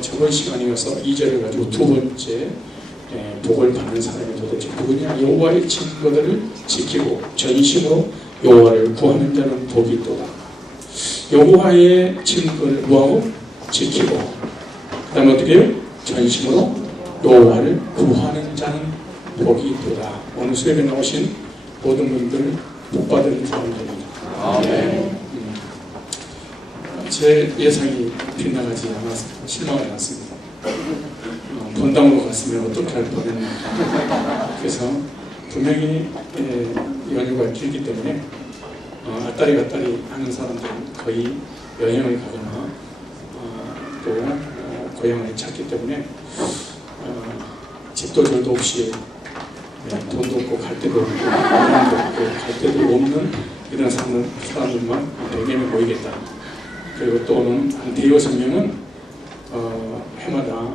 저번 시간이어서 2절을 가지고 두 번째 복을 받는 사람이 도대체 누구냐? 여호와의 증거들을 지키고 전심으로 여호와를 구하는 자는 복이 있도다. 여호와의 증거를 뭐하고? 지키고 그 다음에 어떻게 해요? 전심으로 여호와를 구하는 자는 복이 있도다. 오늘 수업에 나오신 모든 분들 복받은 사람들입니다. 제 예상이 빗나가지 않아서 실망하지 않습니다. 본당으로 갔으면 어떻게 할 뻔했나. 그래서 분명히 연휴가 길기 때문에 앞다리 갔다리 하는 사람들은 거의 여행을 가거나 또 고향을 찾기 때문에 집도 절도 없이 돈도 없고 갈 데도 없고 갈 데도 없는 이런 사람들만 100명이 모이겠다. 그리고 또는 한 대여섯 명은 해마다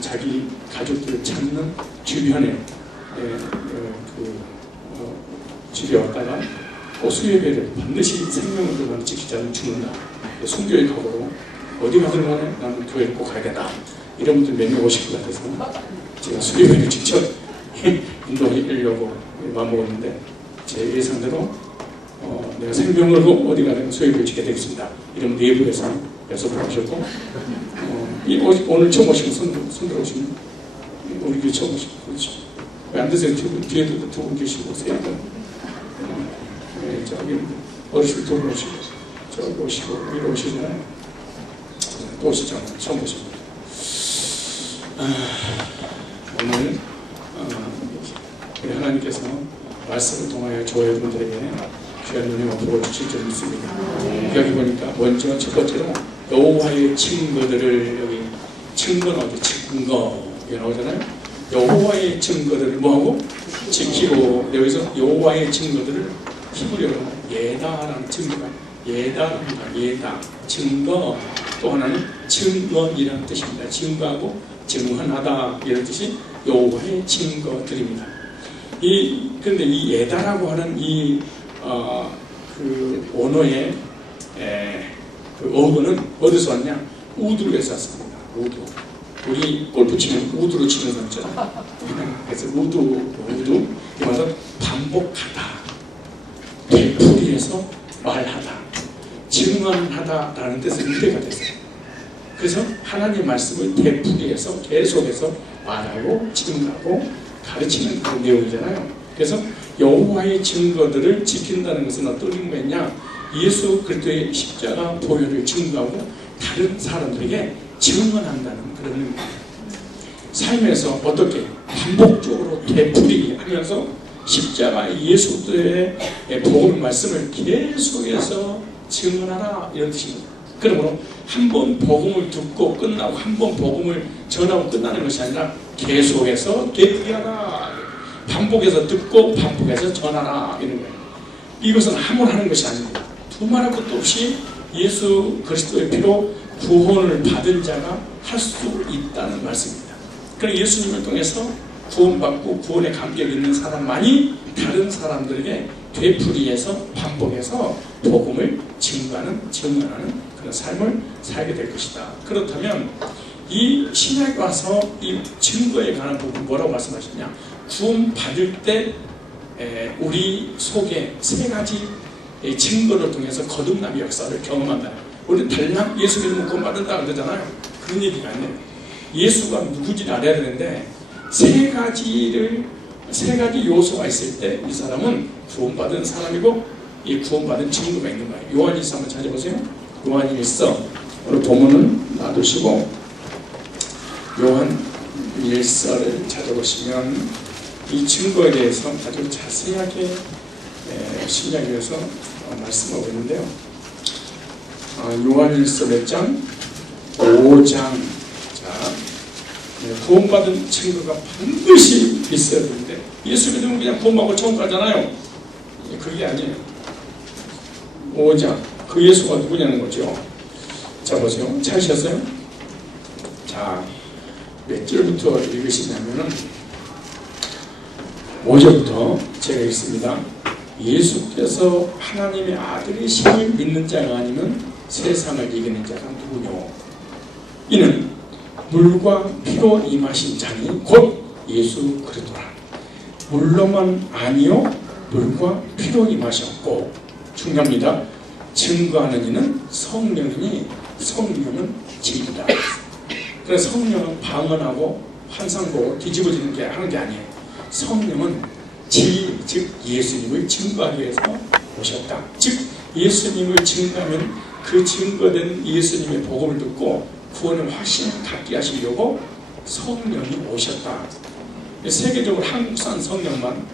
자기 가족들을 찾는 주변에 집에 왔다가 수요일에 반드시 생명을 들고 지키지 않으면 죽는다. 순교의 각오로 어디 가든 간에 나는 교회를 꼭 가야겠다. 이런 분들 몇 명 오실 것 같아서 제가 수요일에 직접 인도하려고 마음먹었는데 제 예상대로 내가 생명을 걸고 어디 가든 수요일을 지켜야 되겠습니다. 이런 내부에서 약속을 하셨고 오늘 처음 오시고 손 들어오시면 우리 교회 처음 오시고 그렇죠. 왜 안 드세요? 뒤에도 두 분 계시고 세 분 저기 어르신 두 분 오시고 저기 오시고 위로 오시잖아요. 또 오시잖아요. 처음 오십니다. 오늘 우리 하나님께서 말씀을 통하여 저 여러분들에게 귀한 은혜와 복을 주실 줄 믿습니다. 여기 보니까 먼저 첫 번째로 여호와의 증거들을 여기 증거는 어디 증거 이게 나오잖아요. 여호와의 증거들을 뭐하고? 지키고 여기서 여호와의 증거들을 히브리어로 예다라는 증거가 예다입니다. 예다 증거 또 하나는 증언이라는 뜻입니다. 증거하고 증언하다 이런 뜻이 여호와의 증거들입니다. 그런데 이 예다라고 하는 그 언어의 그 어근은 어디서 왔냐? 우드로에서 왔습니다. 우드. 우리 골프 치면 우드로 치는 사람 있잖아요. 그래서 우드. 이 말은 반복하다, 되풀이해서 말하다, 증언하다라는 뜻의 유래가 됐어요. 그래서 하나님의 말씀을 되풀이해서 계속해서 말하고 증거하고 가르치는 그런 내용이잖아요. 그래서 여호와의 증거들을 지킨다는 것은 어떤 의미냐? 예수 그리스도의 십자가 보혈을 증거하고 다른 사람들에게 증언한다는 그런 의미입니다. 삶에서 어떻게 반복적으로 되풀이하면서 십자가 예수 그리스도의 복음 말씀을 계속해서 증언하라 이런 뜻입니다. 그러므로 한 번 복음을 듣고 끝나고 한 번 복음을 전하고 끝나는 것이 아니라 계속해서 되풀이하라, 반복해서 듣고 반복해서 전하라 이런 거예요. 이것은 아무나 하는 것이 아닙니다. 두말할 것도 없이 예수 그리스도의 피로 구원을 받은 자가 할 수 있다는 말씀입니다. 그러니까 예수님을 통해서 구원받고 구원의 감격이 있는 사람만이 다른 사람들에게 되풀이해서 반복해서 복음을 증거하는 그런 삶을 살게 될 것이다. 그렇다면 이 신약에 와서 이 증거에 관한 부분 뭐라고 말씀하시냐? 구원 받을 때 우리 속에 세 가지 증거를 통해서 거듭남의 역사를 경험한다. 우리 달랑 예수 믿으면 구원받는다 그러잖아요. 그런 얘기가 아니에요. 예수가 누구지를 알아야 되는데 세 가지 요소가 있을 때 이 사람은 구원받은 사람이고 이 구원받은 증거가 있는 거예요. 요한일서 한번 찾아보세요. 요한일서 오늘 본문은 놔두시고 요한일서를 찾아보시면 이 증거에 대해서 아주 자세하게 신약에서 말씀하고 있는데요. 요한일서 몇 장? 5장. 자, 구원받은 증거가 반드시 있어야 되는데 예수 믿으면 그냥 구원받고 천국 가잖아요. 그게 아니에요. 5장. 그 예수가 누구냐는 거죠. 자, 보세요. 찾으셨어요? 자, 몇 절부터 읽으시냐면은 5절부터 제가 읽습니다. 예수께서 하나님의 아들이심을 믿는 자가 아니면 세상을 이기는 자가 누구뇨? 이는 물과 피로 임하신 자니 곧 예수 그리스도라. 물로만 아니요 물과 피로 임하셨고, 중요합니다. 증거하는 이는 성령이니 성령은 진리다. 그래서 성령은 방언하고 환상보고 뒤집어지는 게 하는 게 아니에요. 성령은 진리, 즉 예수님을 증거하기 위해서 오셨다. 즉 예수님을 증거하면 그 증거된 예수님의 복음을 듣고 구원의 확신을 갖게 하시려고 성령이 오셨다. 세계적으로 한국산 성령만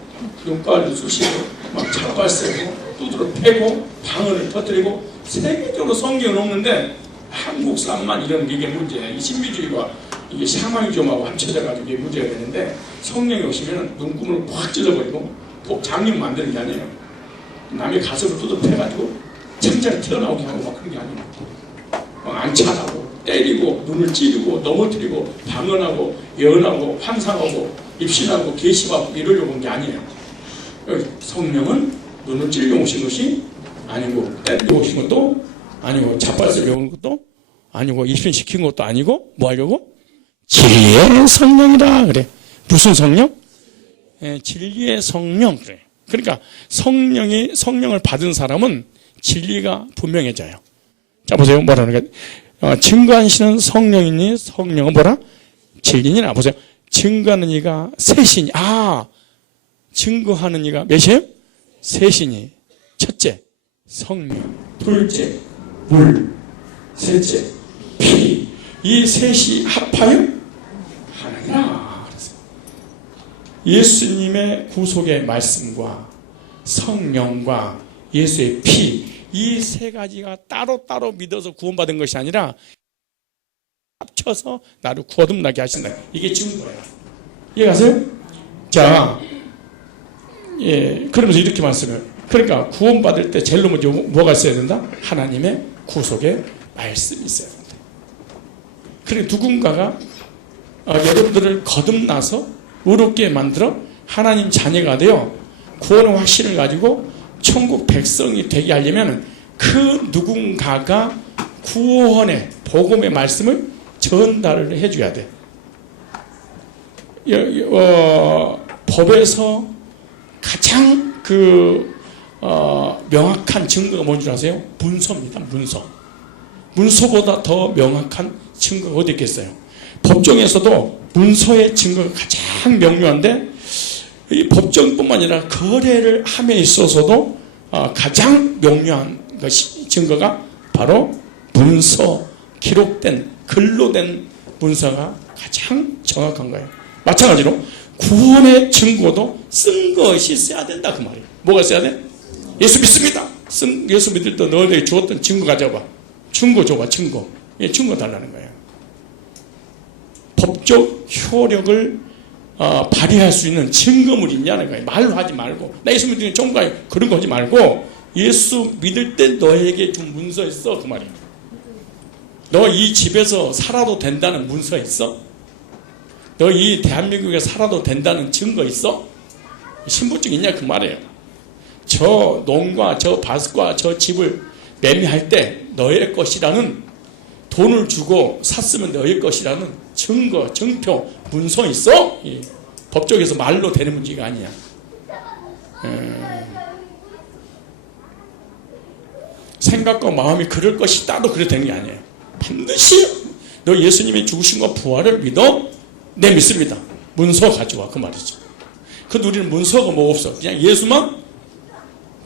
눈가를 쑤시고 막 잡발 세고 두드러 패고 방언을 터뜨리고 세계적으로 성경은 없는데 한국산만 이런 게 이게 문제예요. 이 신비주의가 이게 샤머니즘하고 합쳐져가지고 이게 문제가 되는데, 성령이 오시면 눈구멍을 확 찔러버리고 장님 만드는 게 아니에요. 남의 가슴을 두드러 패가지고 창자를 튀어나오게 하고 막 그런 게 아니에요. 막 안차하고 때리고 눈을 찌르고 넘어뜨리고 방언하고 예언하고 환상하고 입신하고 계시하고 이러려고 온 게 아니에요. 성령은 눈을 찔러 오신 것이 아니고, 때리려 오신 것도 아니고, 잡아서 온 것도 아니고, 입신시킨 것도 아니고, 뭐 하려고? 진리의 성령이다 그래. 무슨 성령? 진리의 성령 그래. 그러니까 성령을 받은 사람은 진리가 분명해져요. 자 보세요. 뭐라는 거야? 증거하시는 성령이니 성령은 뭐라? 진리니라. 보세요. 증거하는 이가 셋이니. 증거하는 이가 몇이에요? 셋이니. 첫째 성령, 둘째 물, 셋째 피. 이 셋이 합하여 하나니라. 예수님의 구속의 말씀과 성령과 예수의 피, 이 세 가지가 따로따로 믿어서 구원받은 것이 아니라 합쳐서 나를 거듭나게 하신다. 이게 증거예요. 이해가세요? 자, 그러면서 이렇게 말씀해요. 그러니까 구원받을 때 제일 먼저 뭐가 있어야 된다? 하나님의 구속의 말씀이 있어야 된다. 그리고 누군가가 여러분들을 거듭나서 의롭게 만들어 하나님 자녀가 되어 구원의 확신을 가지고 천국 백성이 되게 하려면 그 누군가가 구원의 복음의 말씀을 전달을 해줘야 돼. 법에서 가장 명확한 증거가 뭔 줄 아세요? 문서입니다. 문서보다 더 명확한 증거가 어디 있겠어요? 법정에서도 문서의 증거가 가장 명료한데, 이 법정뿐만 아니라 거래를 함에 있어서도 가장 명료한 것이 증거가 바로 문서, 기록된 글로 된 문서가 가장 정확한 거예요. 마찬가지로 구원의 증거도 쓴 것이 있어야 된다 그 말이에요. 뭐가 있어야 돼? 예수 믿습니다. 예수 믿을 때 너희들이 주었던 증거 가져봐. 증거 줘봐. 증거 달라는 거예요. 법적 효력을 발휘할 수 있는 증거물이 있냐는 거예요. 말로 하지 말고, 나 예수 믿으면 전부가 그런 거 하지 말고, 예수 믿을 때 너에게 준 문서 있어 그 말이에요. 너 이 집에서 살아도 된다는 문서 있어? 너 이 대한민국에 살아도 된다는 증거 있어? 신분증 있냐 그 말이에요. 저 농과 저 밭과 저 집을 매매할 때 너의 것이라는, 돈을 주고 샀으면 너의 것이라는 증거, 증표, 문서 있어? 법적에서 말로 되는 문제가 아니야. 생각과 마음이 그럴 것이다도 그래 되는 게 아니에요. 반드시 너 예수님의 죽으심과 부활을 믿어? 네, 믿습니다. 문서 가져와 그 말이죠. 그 우리는 문서가 뭐 없어. 그냥 예수만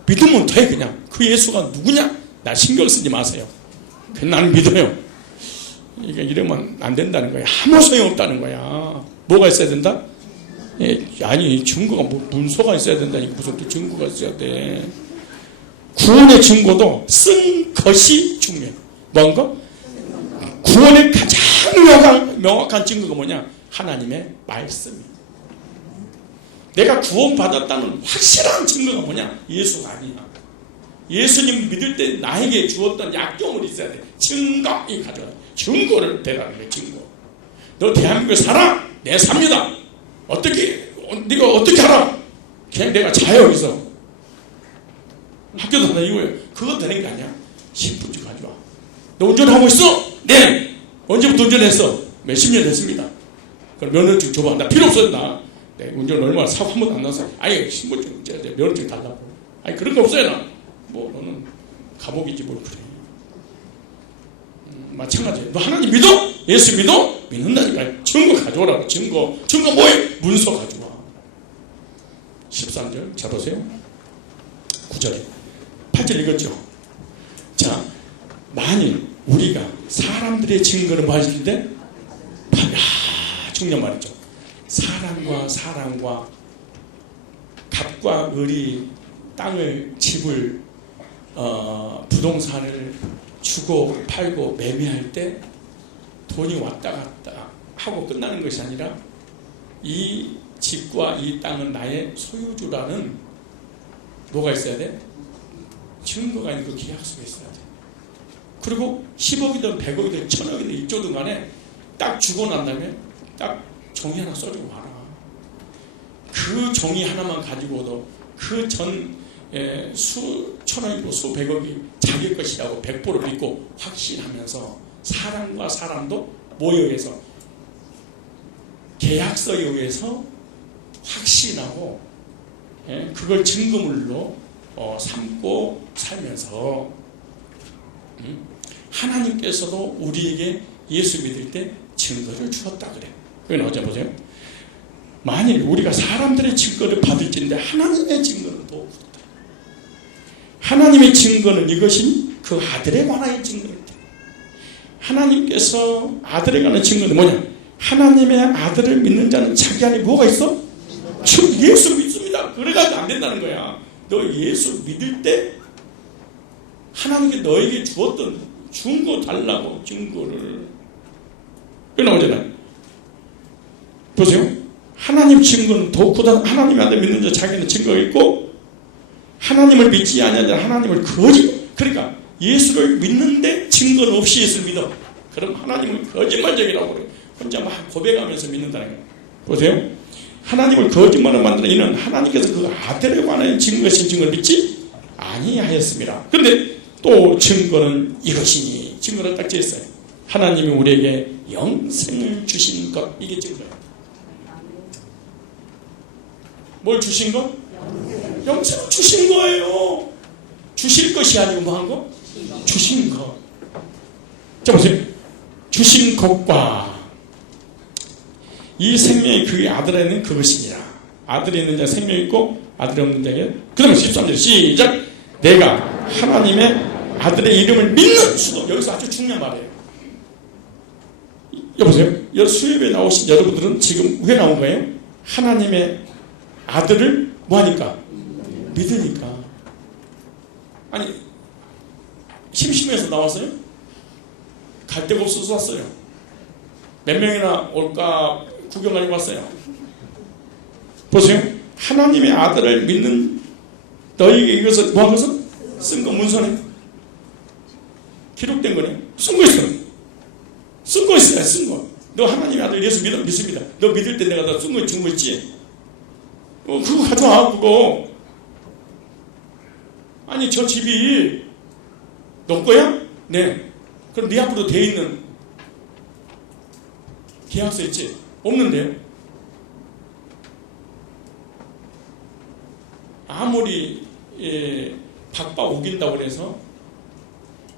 믿으면 돼. 그냥 그 예수가 누구냐? 나 신경 쓰지 마세요. 그냥 나는 믿어요. 이게 이러면 안 된다는 거야. 아무 소용 없다는 거야. 뭐가 있어야 된다? 아니 증거가 뭐 문서가 있어야 된다니까. 무슨 또 증거가 있어야 돼. 구원의 증거도 쓴 것이 중요해. 뭔가? 구원의 가장 명확한 증거가 뭐냐? 하나님의 말씀이야. 내가 구원받았다는 확실한 증거가 뭐냐? 예수가 아니야. 예수님 믿을 때 나에게 주었던 약정을 있어야 돼. 증거, 이 가져와. 증거를 대라는 거야. 증거. 너 대한민국에 살아? 네, 삽니다. 네가 어떻게 알아? 그냥 내가 자요 여기서. 학교도 하나 이거예요. 그거 되는 게 아니야. 신분증 가져와. 너 운전하고 있어? 네. 언제부터 운전했어? 몇십 년 됐습니다. 그럼 면허증 줘봐. 나 필요 없어요. 나 운전 얼마나 사고 한 번도 안 나서. 아예 신분증, 면허증 달라고. 아니 그런 거 없어요. 나. 뭐 너는 감옥이지 뭘 그래. 마찬가지예요. 너 하나님 믿어? 예수 믿어? 믿는다니까. 증거 가져오라고. 증거 뭐예요? 문서 가져와. 13절 자 보세요. 9절에 8절 읽었죠. 자, 만일 우리가 사람들의 증거를 뭐 하실 때 중요한 말이죠. 사람과 갑과 을이 땅을, 집을, 부동산을 주고 팔고 매매할 때 돈이 왔다 갔다 하고 끝나는 것이 아니라 이 집과 이 땅은 나의 소유주라는 뭐가 있어야 돼? 증거가 있는 그 계약서가 있어야 돼. 그리고 10억이든 100억이든 1000억이든 이쪽든 간에 딱 주고 난 다음에 딱 종이 하나 써주고 와라. 그 종이 하나만 가지고도 그 전 수천억이고 수백억이 자기 것이라고 100% 믿고 확신하면서 사람과 사람도 뭐에 의해서 계약서에 의해서 확신하고 그걸 증거물로 삼고 살면서 하나님께서도 우리에게 예수 믿을 때 증거를 주었다 그래. 그건 어제 보세요. 만일 우리가 사람들의 증거를 받을진데 하나님의 증거는 더 없다. 하나님의 증거는 이것이 그 아들에 관한 증거입니다. 하나님께서 아들에 관한 증거는 뭐냐? 하나님의 아들을 믿는 자는 자기 안에 뭐가 있어? 예수 믿습니다. 그래가지고 안 된다는 거야. 너 예수 믿을 때 하나님께 너에게 주었던 증거 달라고 증거를. 그러나 어제나 보세요. 하나님 증거는 더욱보다 하나님의 아들 믿는 자 자기는 증거가 있고 하나님을 믿지 않는 하나님을 그러니까 예수를 믿는데 증거는 없이 예수를 믿어. 그럼 하나님을 거짓말쟁이라고 그래. 혼자 막 고백하면서 믿는다는 거예요. 보세요. 하나님을 거짓말로 만드는 이는 하나님께서 그 아들에 관한 증거신 증거를 믿지 아니하였습니다. 그런데 또 증거는 이것이니 증거를 딱 지었어요. 하나님이 우리에게 영생을 주신 것, 이게 증거예요. 뭘 주신 것? 영생을 주신 거예요. 주실 것이 아니고 뭐 한 거? 주신 것. 자 보세요. 주신 것과 이 생명이 그의 아들에는 그것이니라. 아들이 있는 자 생명이 있고 아들이 없는 자에게. 그 다음에 13절 시작. 내가 하나님의 아들의 이름을 믿는 수도. 여기서 아주 중요한 말이에요. 여보세요. 수협에 나오신 여러분들은 지금 왜 나온 거예요? 하나님의 아들을 뭐하니까? 믿으니까. 아니 심심해서 나왔어요? 갈 데가 없어서 왔어요. 몇 명이나 올까 구경하려고 왔어요. 보세요. 하나님의 아들을 믿는 너희에게 이것을 뭐한 것을? 쓴 거 문서네. 기록된 거네. 쓴 거 있어요. 쓴 거 있어요. 쓴 거. 너 하나님의 아들 예수 믿습니다. 너 믿을 때 내가 다 쓴 거 준 거 있지? 그거 가져와. 그거. 아니 저 집이 너 거야? 네. 그럼 네 앞으로 돼 있는 계약서 있지? 없는데요? 아무리 박박 우긴다고 해서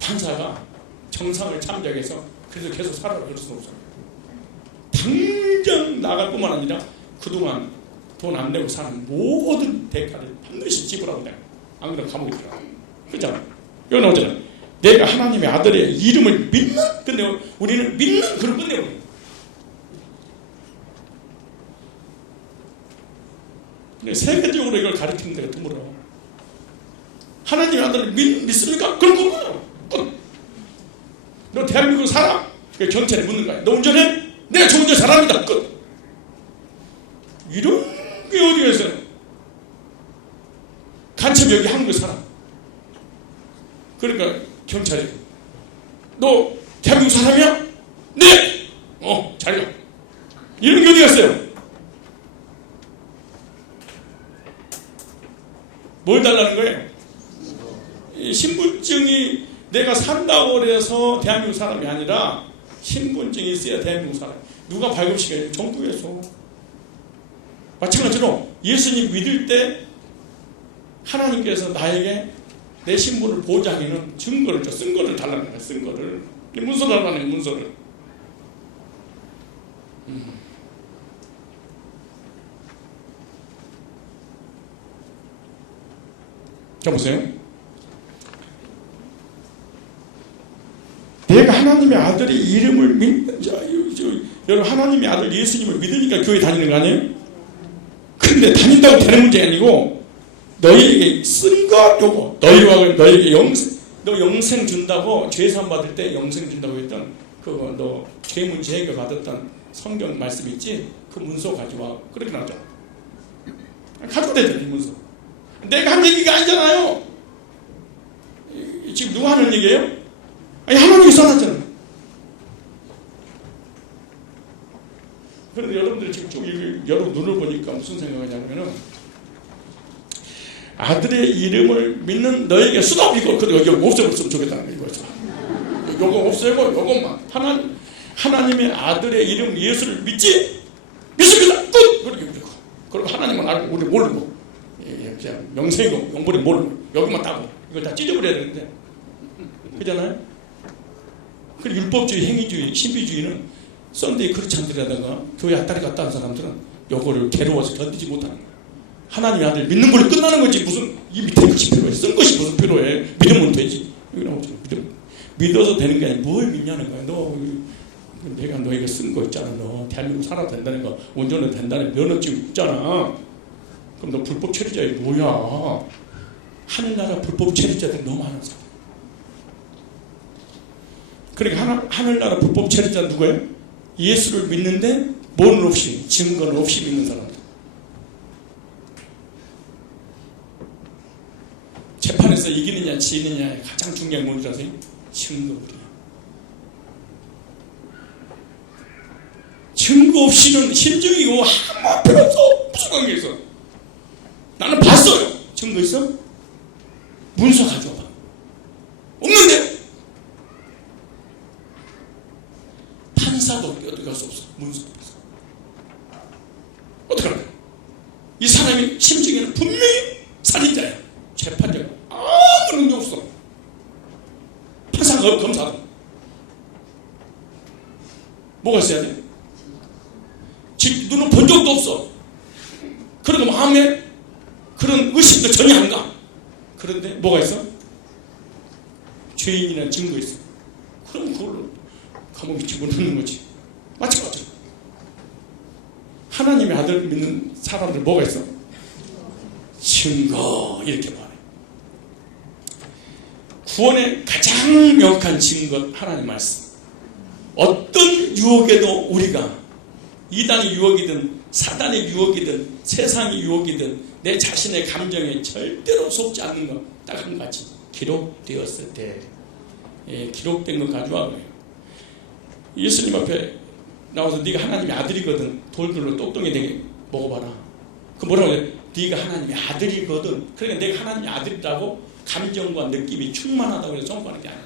판사가 정상을 참작해서 그래서 계속 살아라 그럴 수는 없어요. 당장 나갈 뿐만 아니라 그동안 돈 안 내고 사는 모든 대가를 반드시 지불하고 돼. 안 그러면 감옥에 들어가. 그렇잖아. 이건 어쩌나. 내가 하나님의 아들의 이름을 믿는, 근데 우리는 믿는 그걸 끝내고. 근데 세계적으로 이걸 가르치는 데가 드물어. 하나님의 아들을 믿습니까? 그럼 그거예요. 끝. 너 대한민국으로 살아? 경찰에 묻는 거야. 너 운전해? 네, 저 운전 잘합니다. 끝. 이런 게 어디가 있어요? 간첩 여기 한국에 살아. 그러니까 경찰이 너 대한민국 사람이야? 네! 잘가. 이런 게 어디 갔어요? 뭘 달라는 거예요? 이 신분증이 내가 산다고 해서 대한민국 사람이 아니라 신분증이 있어야 대한민국 사람. 누가 발급시켜요? 정부에서. 마찬가지로 예수님 믿을 때 하나님께서 나에게 내 신분을 보장하기는 증거를 줘. 쓴 거를 달라는 거야. 쓴 거를. 문서를 달라는 문서를. 자 보세요. 내가 하나님의 아들의 이름을 여러분 하나님의 아들 예수님을 믿으니까 교회 다니는 거 아니에요? 그런데 다닌다고 되는 문제가 아니고 너희에게 쓴 거 요거 너희에게 영생 준다고 죄산 받을 때 영생 준다고 했던 그거 너 죄문제 해결 받았던 성경 말씀 있지? 그 문서 가져와. 그렇게 나오죠. 가져야 되죠. 이 문서. 내가 한 얘기가 아니잖아요. 지금 누가 하는 얘기예요? 아니 하나님이 써놨잖아요. 그런데 여러분들 지금 쭉 여러 눈을 보니까 무슨 생각하냐면은 아들의 이름을 믿는 너에게 수도 이거 여기 없애버렸으면 좋겠다는 거죠. 요거 없애고 요것만 하나님의 아들의 이름 예수를 믿지? 믿습니다. 끝. 그리고 하나님만 알고 우리 모르고 그냥 명색이고 영벌이 모르고 여기만 따고 이걸 다 찢어버려야 되는데 그잖아요. 그리고 율법주의, 행위주의, 신비주의는 썬데이 그렇지 않더라다가 교회 앞다리 갔다 온 사람들은 요거를 괴로워서 견디지 못하는 거예요. 하나님의 아들 믿는 걸로 끝나는 거지 무슨 이 밑에 것이 필요해. 쓴 것이 무슨 필요해. 믿으면 되지. 여기 나오죠. 믿어서 되는 게 아니라 뭘 믿냐는 거야. 내가 너희가 쓴 거 있잖아. 너 대한민국 살아도 된다는 거 운전도 된다는 면허증 있잖아. 그럼 너 불법 체류자이 뭐야. 하늘나라 불법 체류자들이 너무 많은 사람. 그러니까 하늘나라 불법 체류자 누구예요? 예수를 믿는데 뭐는 없이 증거는 없이 믿는 사람들. 재판에서 이기느냐 지느냐의 가장 중요한 뭔지 아세요? 증거물이에요. 증거 없이는 심증이고 아무 필요 없어. 무슨 관계 있어? 나는 봤어요. 증거 있어? 문서 가져와봐. 없는데? 판사도 어디 갈 수 없어. 문서 없어. 어떡하나? 이 사람이 심증에는 분명히 살인자야. 재판자가 아무 능력 없어. 판사가 검사도. 뭐가 있어야 돼? 눈은 본 적도 없어. 그러고 마음에 그런 의심도 전혀 안 가. 그런데 뭐가 있어? 죄인이라는 증거 있어. 그럼 그걸로 감옥에 집어넣는 거지. 마찬가지로 하나님의 아들 믿는 사람들 뭐가 있어? 증거. 이렇게 말해. 구원의 가장 명확한 증거 하나님 말씀. 어떤 유혹에도 우리가 이단의 유혹이든 사단의 유혹이든 세상의 유혹이든 내 자신의 감정에 절대로 속지 않는 것 딱 한 가지. 기록되었을 때 기록된 거 가져와. 예수님 앞에 나와서 네가 하나님의 아들이거든. 돌들로 똑똑히 되게 먹어봐라. 그 뭐라고 해요? 네가 하나님의 아들이거든. 그러니까 내가 하나님의 아들이라고 감정과 느낌이 충만하다고 해서 선포하는 게 아니야.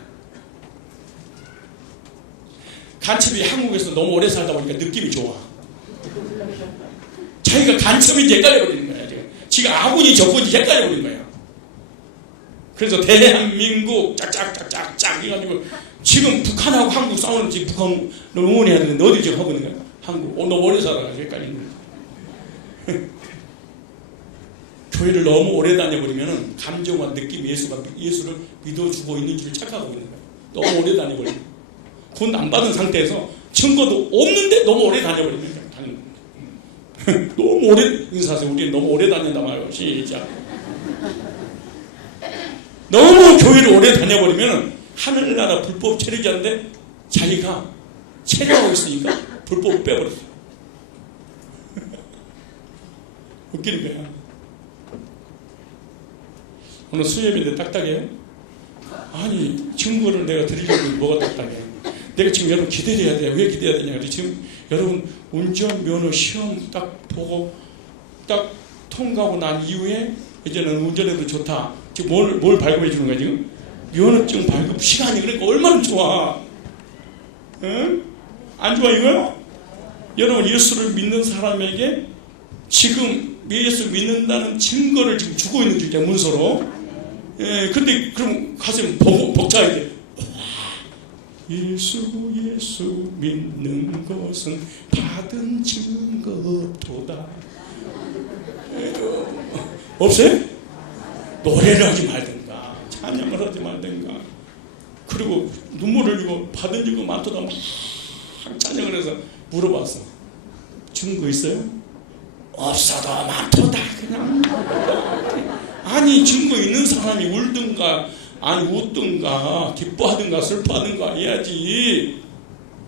간첩이 한국에서 너무 오래 살다 보니까 느낌이 좋아. 자기가 간첩인지 헷갈려버리는 거야. 지가 아군이 적군인지 헷갈려버리는 거야. 그래서 대한민국 짝짝짝짝짝 해가지고 지금 북한하고 한국 싸우는지 북한 응원해야 되는데 어디 지금 하고 있는 거야? 한국. 너무 오래 살아가지고 헷갈리는 거야. 교회를 너무 오래 다녀버리면 감정과 느낌 예수를 믿어주고 있는 줄 착각하고 있는 거야. 너무 오래 다녀버리면. 돈 안 받은 상태에서 증거도 없는데 너무 오래 다녀버리는 거야. 너무 오래 인사하세요. 우리 너무 오래 다닌단 말이에요. 시작. 너무 교회를 오래 다녀버리면 하늘나라 불법 체류자인데 자기가 체류하고 있으니까 불법을 빼버렸어요. 웃기는 거야. 오늘 수요일인데 딱딱해요? 아니 증거를 내가 드리려고 뭐가 딱딱해? 내가 지금 여러분 기다려야 돼요. 왜 기다려야 되냐? 지금 여러분 운전면허 시험 딱 보고 딱 통과하고 난 이후에 이제는 운전해도 좋다. 지금 뭘 발급해 주는 거야 지금? 면허증 발급 시간이 그러니까 얼마나 좋아. 응? 안 좋아 이거요? 여러분 예수를 믿는 사람에게 지금 예수 믿는다는 증거를 지금 주고 있는 중이야 문서로. 예, 근데 그럼 가슴 벅차야 돼. 예수 믿는 것은 받은 증거도다. 없어요? 노래를 하지 말든가 찬양을 하지 말든가 그리고 눈물을 흘리고 받은 증거 많도다 막 찬양을 해서 물어봤어. 증거 있어요? 없어도 많도다 그냥. 아니 증거 있는 사람이 울든가 아니 웃든가 기뻐하든가 슬퍼하든가 해야지.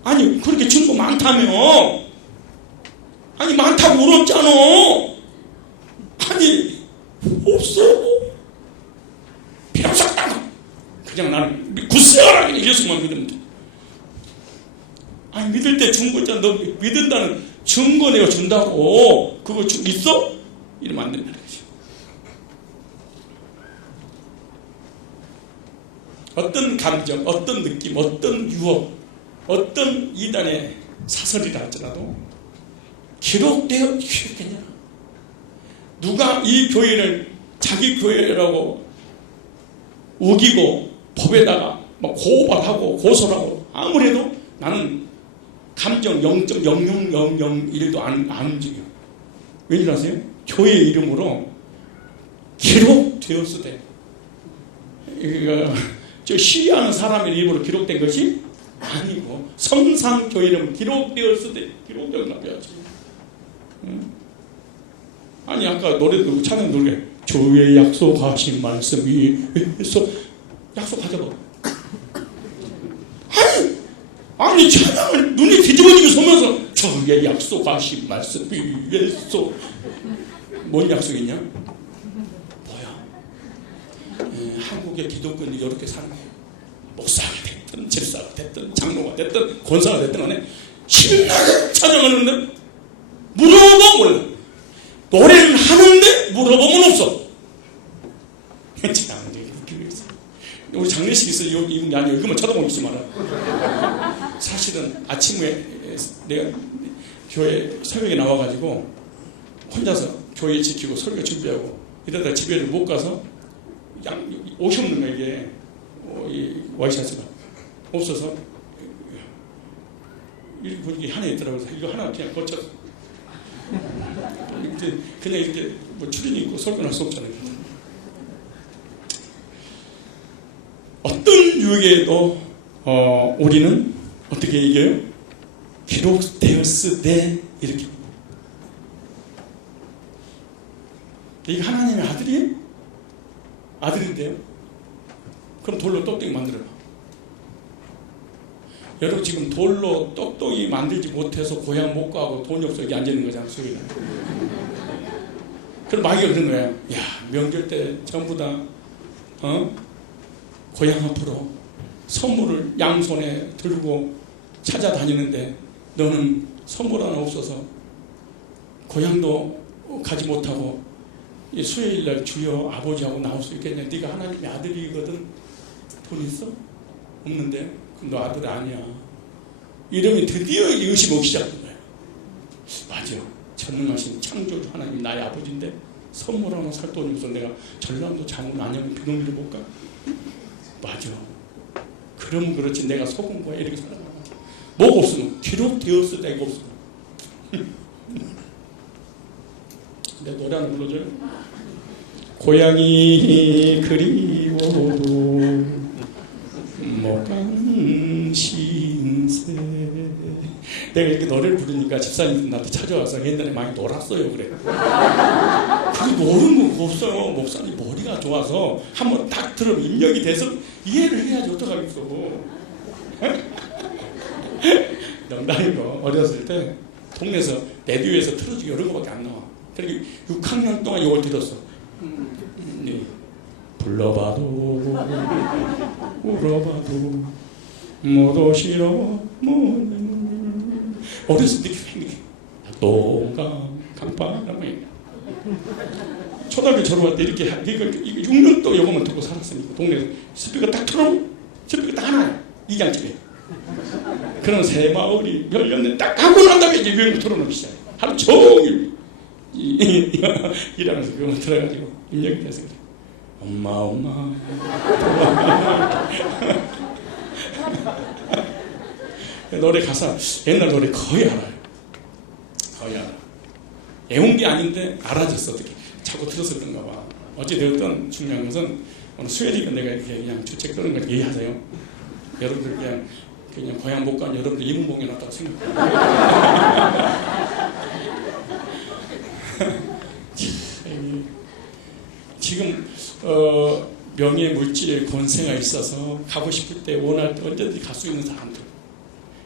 아니 그렇게 증거 많다며. 아니 많다고 울었잖아. 아니 없어. 필요 없었다. 그냥 나는 굳세어라 그냥 예수만 믿으면 돼. 아니 믿을 때 준 거 있잖아. 너 믿는다는 증거 내가 준다고 그거 있어? 이러면 안 된다는 거지. 어떤 감정, 어떤 느낌, 어떤 유혹, 어떤 이단의 사설이라 할지라도 기록되었겠냐. 누가 이 교회를 자기 교회라고 우기고 법에다가 막 고발하고 고소를 하고 아무래도 나는 감정 0.0001도 안 움직여. 왠지 아세요? 교회 이름으로 기록되었을 때 저 시위하는 사람의 이름으로 기록된 것이 아니고 성상교회 이름으로 기록되었을 때 기록된 거야지. 아니 아까 노래도 찬양 노래 주의 약속하신 말씀이 해서 약속하자고. 아니 찬양을 눈이 뒤집어지고 서면서 주의 약속하신 말씀이 해서 뭔 약속이냐? 뭐야? 한국의 기독교는 이렇게 사는 거예요. 목사가 됐든 집사가 됐든 장로가 됐든 권사가 됐든 간에 신나게 찬양하는데 물어보면 몰라. 노래는 하는데 물어보면 없어. 우리 장례식 있어. 이분이 아니에요. 이것만 쳐다보고 있지 마라. 사실은 아침에 내가 교회 새벽에 나와가지고 혼자서 교회 지키고 설교 준비하고 이러다가 집에 못 가서 옷이 없는 거야. 이게 이 와이셔츠가 없어서 이렇게 보니까 하나 있더라고요. 이거 하나 그냥 거쳐서 그냥 이렇게 뭐 추리닝 입고 설교할 수 없잖아요. 어떤 유혹에도 우리는 어떻게 이겨요? 기록되었을 때 이렇게. 이게 하나님의 아들이에요? 아들인데요? 그럼 돌로 똑똑히 만들어봐. 여러분 지금 돌로 똑똑히 만들지 못해서 고향 못 가고 돈이 없어 여기 앉아있는 거잖아. 소리가. 그럼 마귀가 그런 거야. 야 명절 때 전부 다 고향 앞으로 선물을 양손에 들고 찾아다니는데 너는 선물 하나 없어서 고향도 가지 못하고 수요일날 주여 아버지하고 나올 수 있겠냐. 네가 하나님의 아들이거든. 돈 있어? 없는데? 그럼 너 아들 아니야. 이러면 드디어 의심하기 시작한 거야. 맞아. 전능하신 창조주 하나님 나의 아버지인데 선물 하나 살 돈이 없어. 내가 전라도 장군 안녕 비동리를 볼까? 맞아. 그러면 그렇지 내가 속은 거야. 이렇게 살아가. 뭐가 없으면 기록되었을 때가 없어. 내 노래 하나 불러줘요. 고향이 그리워도 못 가는 신세. 내가 이렇게 노래를 부르니까 집사님들 나한테 찾아와서 옛날에 많이 놀았어요. 그래. 그게 노는 거 없어요. 목사님 머리가 좋아서 한번 딱 들으면 입력이 돼서 이해를 해야지 어떡하겠어. 농담이고 어렸을 때 동네에서 라디오에서 틀어주기 이런 거밖에 안 나와. 그러니까 6학년 동안 이걸 들었어. 네. 불러봐도 울어봐도 못 오시러 어렸을 때 동강 강바람에 초등학교 졸업할 때 이렇게 6년 동안 요것만 듣고 살았으니까 동네에서 스피커 딱 틀어 스피커 딱 하나야. 이장집에 그런 새 마을이 열렸는데 딱 하고 난 다음에 이제 유행을 틀어놓기 시작해요. 하루 종일 일하면서 그거 들어가지고 입력이 돼서 그래. 엄마 노래 가사 옛날 노래 거의 알아요. 거의 알아. 애운 게 아닌데 알아졌어. 어떻게 자꾸 들어서 그런가 봐. 어찌되었든 중요한 것은 오늘 수요일이니까 내가 이렇게 그냥 주책 떠는 걸 얘기하세요. 여러분들 그냥 고향 못 간 여러분들 이문봉에 놨다고 생각해요. 지금 명예 물질의 권세가 있어서 가고 싶을 때 원할 때 언제든지 갈 수 있는 사람들,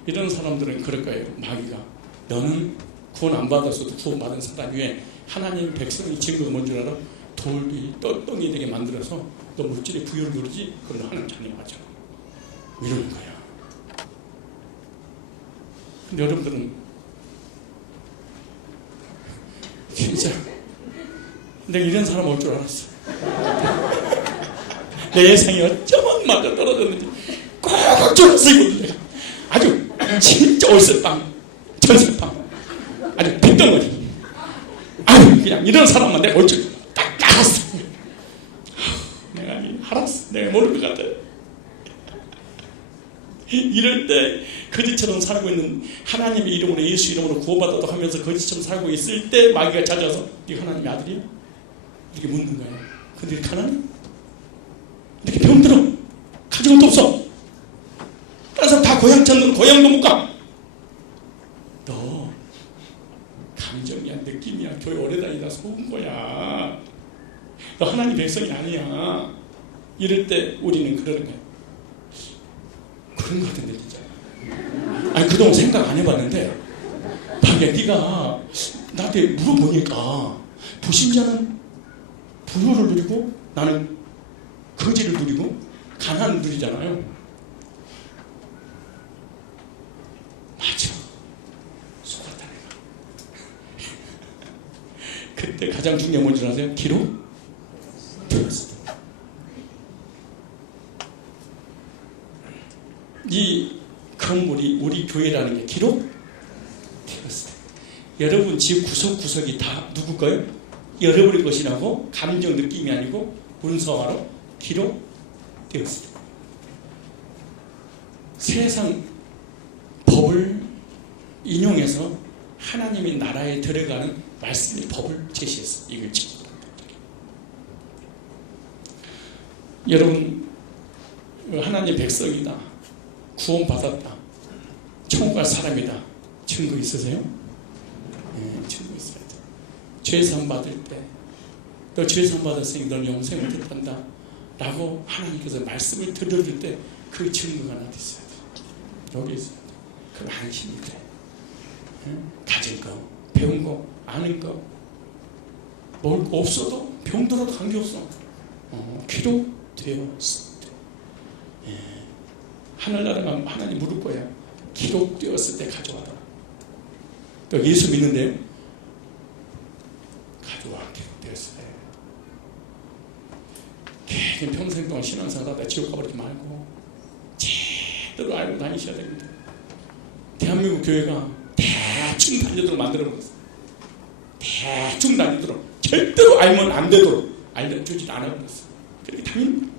이런 사람들은 그럴 거예요. 마귀가 너는 구원 안 받았어도 구원 받은 사람 위에 하나님 백성이 증거가 뭔 줄 알아? 돌이 똘똥이 되게 만들어서 너 물질의 부여를 누르지? 그럼 너 하나님 자녀 맞아. 이러는 거야. 근데 여러분들은 진짜 내가 이런 사람 올 줄 알았어. 내 예상이 어쩌면 맞아 떨어졌는지 꼭 쫄았어요. 내가 아주 진짜 올세빵 전세빵 아주 빗덩어리. 아유 그냥 이런 사람만 내가 올 줄 딱 알았어. 내가 알았어. 내가 모를 것 같아. 이럴 때 거짓처럼 살고 있는, 하나님의 이름으로 예수 이름으로 구원받았다고 하면서 거짓처럼 살고 있을 때 마귀가 찾아서 네 하나님의 아들이야? 이렇게 묻는 거야. 근데 이렇게 하나님? 이렇게 병들어. 가진 것도 없어. 다른 사람 다 고향 찾는 고향도 못 가. 너 감정이야, 느낌이야, 교회 오래 다니다 속은 거야. 너 하나님 백성이 아니야. 이럴 때 우리는 그러는 거야. 그런 거 같은데 진짜. 아니 그동안 생각 안 해봤는데 자기야 네가 나한테 물어보니까 불신자는 부요를 누리고 나는 거지를 누리고 가난을 누리잖아요. 맞아. 속았다 내가. 그때 가장 중요한 뭔지 아세요? 기록? 되었어. 이 건물이 우리 교회라는 게 기록 되었어요. 여러분 집 구석구석이 다 누구 거예요? 여러분의 것이라고. 감정 느낌이 아니고 문서화로 기록 되었어요. 세상 법을 인용해서 하나님의 나라에 들어가는 말씀의 법을 제시했어요. 이걸 지키고. 여러분 하나님 백성이다, 구원받았다, 천국 갈 사람이다, 증거 있으세요? 네, 증거 있어야 돼. 죄상 받을 때 너 죄상 받았으니 넌 영생을 택한다 라고 하나님께서 말씀을 들려줄 때 그 증거가 나한테 있어야 돼. 여기 있어야 돼. 그럼 안심이 돼. 가진 거, 배운 거, 아는 거, 뭘 없어도 병들어도 관계없어. 기록되었을 때. 예. 하늘나라가 하나님 물을 거야. 기록되었을 때 가져와라. 또 예수 믿는데요? 가져와. 기록되었을 때. 괜히 평생 동안 신앙생활하다 지옥 가버리지 말고 제대로 알고 다니셔야 됩니다. 대한민국 교회가 대충 다니도록 만들어버렸어요. 대충 다니도록, 절대로 알면 안 되도록 알려주지 않아버렸어요. 그렇게 다닙니다.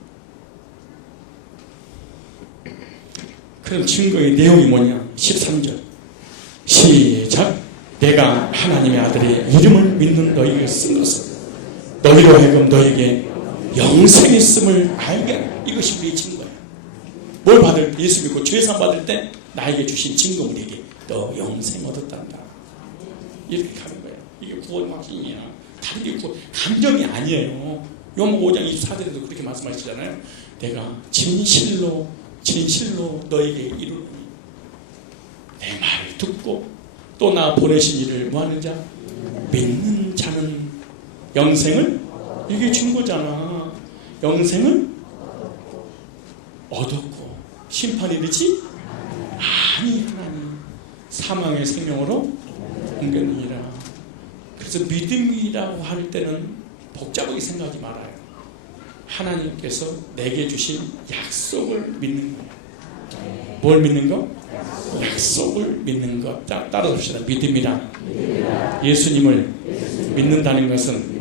그럼 증거의 내용이 뭐냐? 13절 시작. 내가 하나님의 아들의 이름을 믿는 너희에게 쓴 것은 너희로 하여금 너에게 영생이 있음을 알게 하라. 이것이 우리의 증거야. 뭘 받을 때, 예수 믿고 죄산 받을 때 나에게 주신 증거, 우리에게 너 영생 얻었단다. 이렇게 가는 거야. 이게 구원 확신이야. 다른 게 구원, 감정이 아니에요. 요한복음 5장 24절에도 그렇게 말씀하시잖아요. 내가 진실로 너에게 이루노니 내 말을 듣고 또 나 보내신 이를 뭐하는 자? 믿는 자는 영생을, 이게 증거잖아. 영생을 얻었고 심판이 되지? 아니 하나님 사망의 생명으로 옮겼느니라. 그래서 믿음이라고 할 때는 복잡하게 생각하지 말아요. 하나님께서 내게 주신 약속을 믿는 거예요. 뭘 믿는 거? 약속을 믿는 것. 따라 봅시다. 믿음이란 예수님을 믿는다는 것은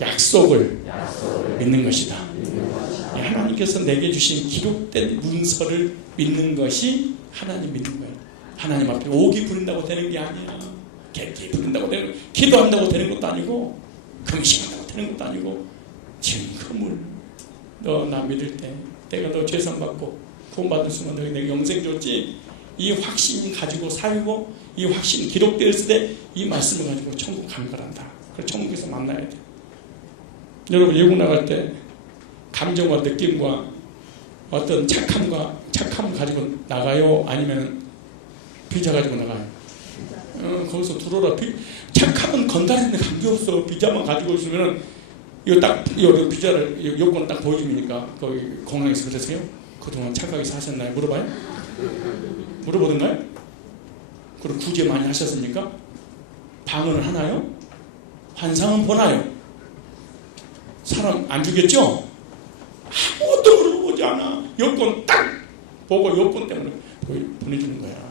약속을 믿는 것이다. 하나님께서 내게 주신 기록된 문서를 믿는 것이 하나님 믿는 거예요. 하나님 앞에 오기 부른다고 되는 게 아니야. 객기 부른다고 되는 거, 기도한다고 되는 것도 아니고, 금식한다고 되는 것도 아니고, 증거물. 너 나 믿을 때 내가 너 죄산 받고 구원받을 순간 너희 내게 영생 줬지. 이 확신 가지고 살고, 이 확신 기록되었을 때 이 말씀을 가지고 천국 가는 거란다. 그래서 천국에서 만나야 돼. 여러분 외국 나갈 때 감정과 느낌과 어떤 착함 가지고 나가요? 아니면 비자 가지고 나가요? 거기서 들어라. 착함은 건달인데 관계없어. 비자만 가지고 있으면은 이거 딱 이 비자를 요건 딱 보여주니까 거기 공항에서 그러세요? 그동안 착하게 사셨나요? 물어봐요? 물어보던가요? 그리고 구제 많이 하셨습니까? 방언을 하나요? 환상은 보나요? 사람 안 죽였죠? 아무것도 물어보지 않아. 여권 딱 보고 여권 때문에 보내주는 거야.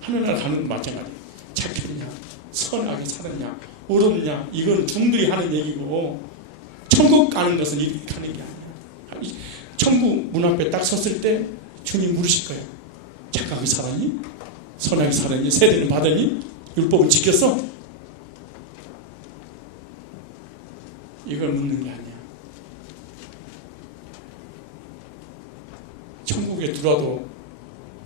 하늘나라 가는 거 마찬가지. 착했냐, 선하게 살았냐, 어렵냐, 이건 중들이 하는 얘기고, 천국 가는 것은 이렇게 하는 게 아니야. 천국 문 앞에 딱 섰을 때 주님 물으실 거예요. 착하게 살았니? 선하게 살았니? 세례는 받았니? 율법을 지켰어? 이걸 묻는 게 아니야. 천국에 들어와도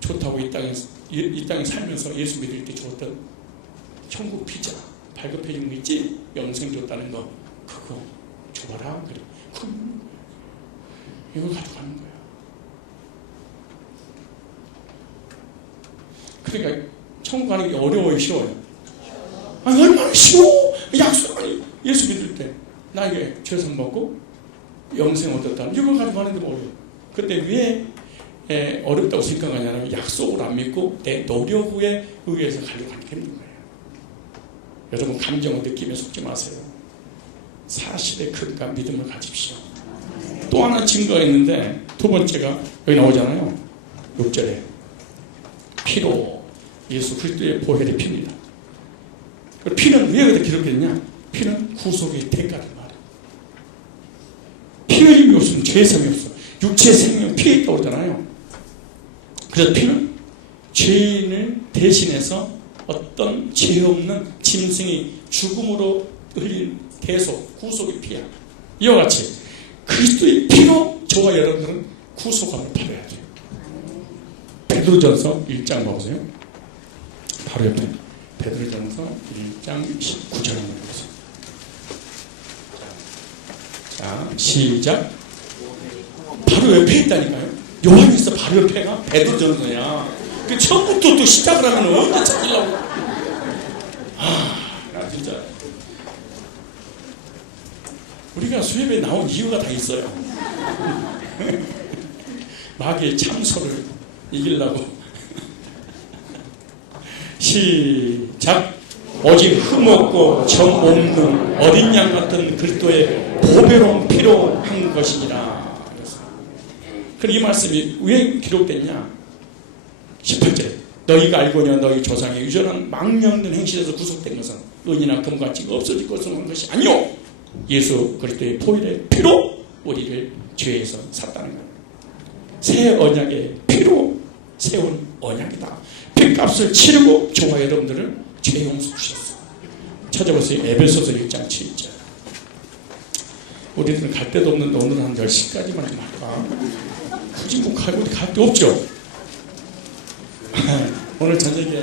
좋다고 이 땅에 살면서 예수 믿을 때 좋았던 천국 피자 발급해 준 거 있지? 영생 줬다는 거 그거 줘봐라. 그래. 이걸 가져가는 거야. 그러니까 천국 가는 게 어려워요, 쉬워요? 아니 얼마나 쉬워. 약속. 아니 예수 믿을 때 나에게 죄상 먹고 영생 얻었다는 이걸 가져가는데 뭐 어려워. 근데 왜 어렵다고 생각하냐면 약속을 안 믿고 내 노력에 의해서 가려고 하는 게 힘든 거예요. 여러분 감정을 느끼며 속지 마세요. 사실에 그러니까 믿음을 가집시오. 또 하나 증거가 있는데 두 번째가 여기 나오잖아요. 6절에 피로 예수 그리스도의 보혈의 피입니다. 피는 왜 여기다 기록했냐? 피는 구속의 대가를 말해요. 피의 힘이 없으면 죄성이 없어. 육체의 생명 피에 있다고 그러잖아요. 그래서 피는 죄인을 대신해서 어떤 죄 없는 짐승이 죽음으로 흘린 대속, 구속의 피야. 이와 같이 그리스도의 피로 저와 여러분들은 구속함을 받아야 돼요. 베드로전서 1장 봐보세요. 바로 옆에 베드로전서 1장 19절을 보세요. 자, 시작. 바로 옆에 있다니까요. 요한일서 바로 옆에가 베드로전서야. 그 처음부터 또 시작을 하면 언제 찾으려고. 나 진짜 우리가 수협에 나온 이유가 다 있어요. 마귀의 참소를 이기려고. 시작. 오직 흠없고 점 없는 어린 양 같은 그리스도의 보배로운 피로 한 것이니라. 그럼 이 말씀이 왜 기록됐냐? 18절에 너희가 알거니와 너희 조상의 유전한 망령된 행실에서 구속된 것은 은이나 금같이 없어질 것을 한 것이 아니요 예수 그리스도의 보혈의 피로 우리를 죄에서 샀다는 거예요. 새 언약의 피로 세운 언약이다. 피값을 치르고 저와 여러분들을 죄 용서 주셨어. 찾아보세요. 에베소서 1장 7절. 우리들은 갈 데도 없는데 오늘은 한 10시까지만 좀 할까? 굳이 뭐 갈 데 없죠? 오늘 저녁에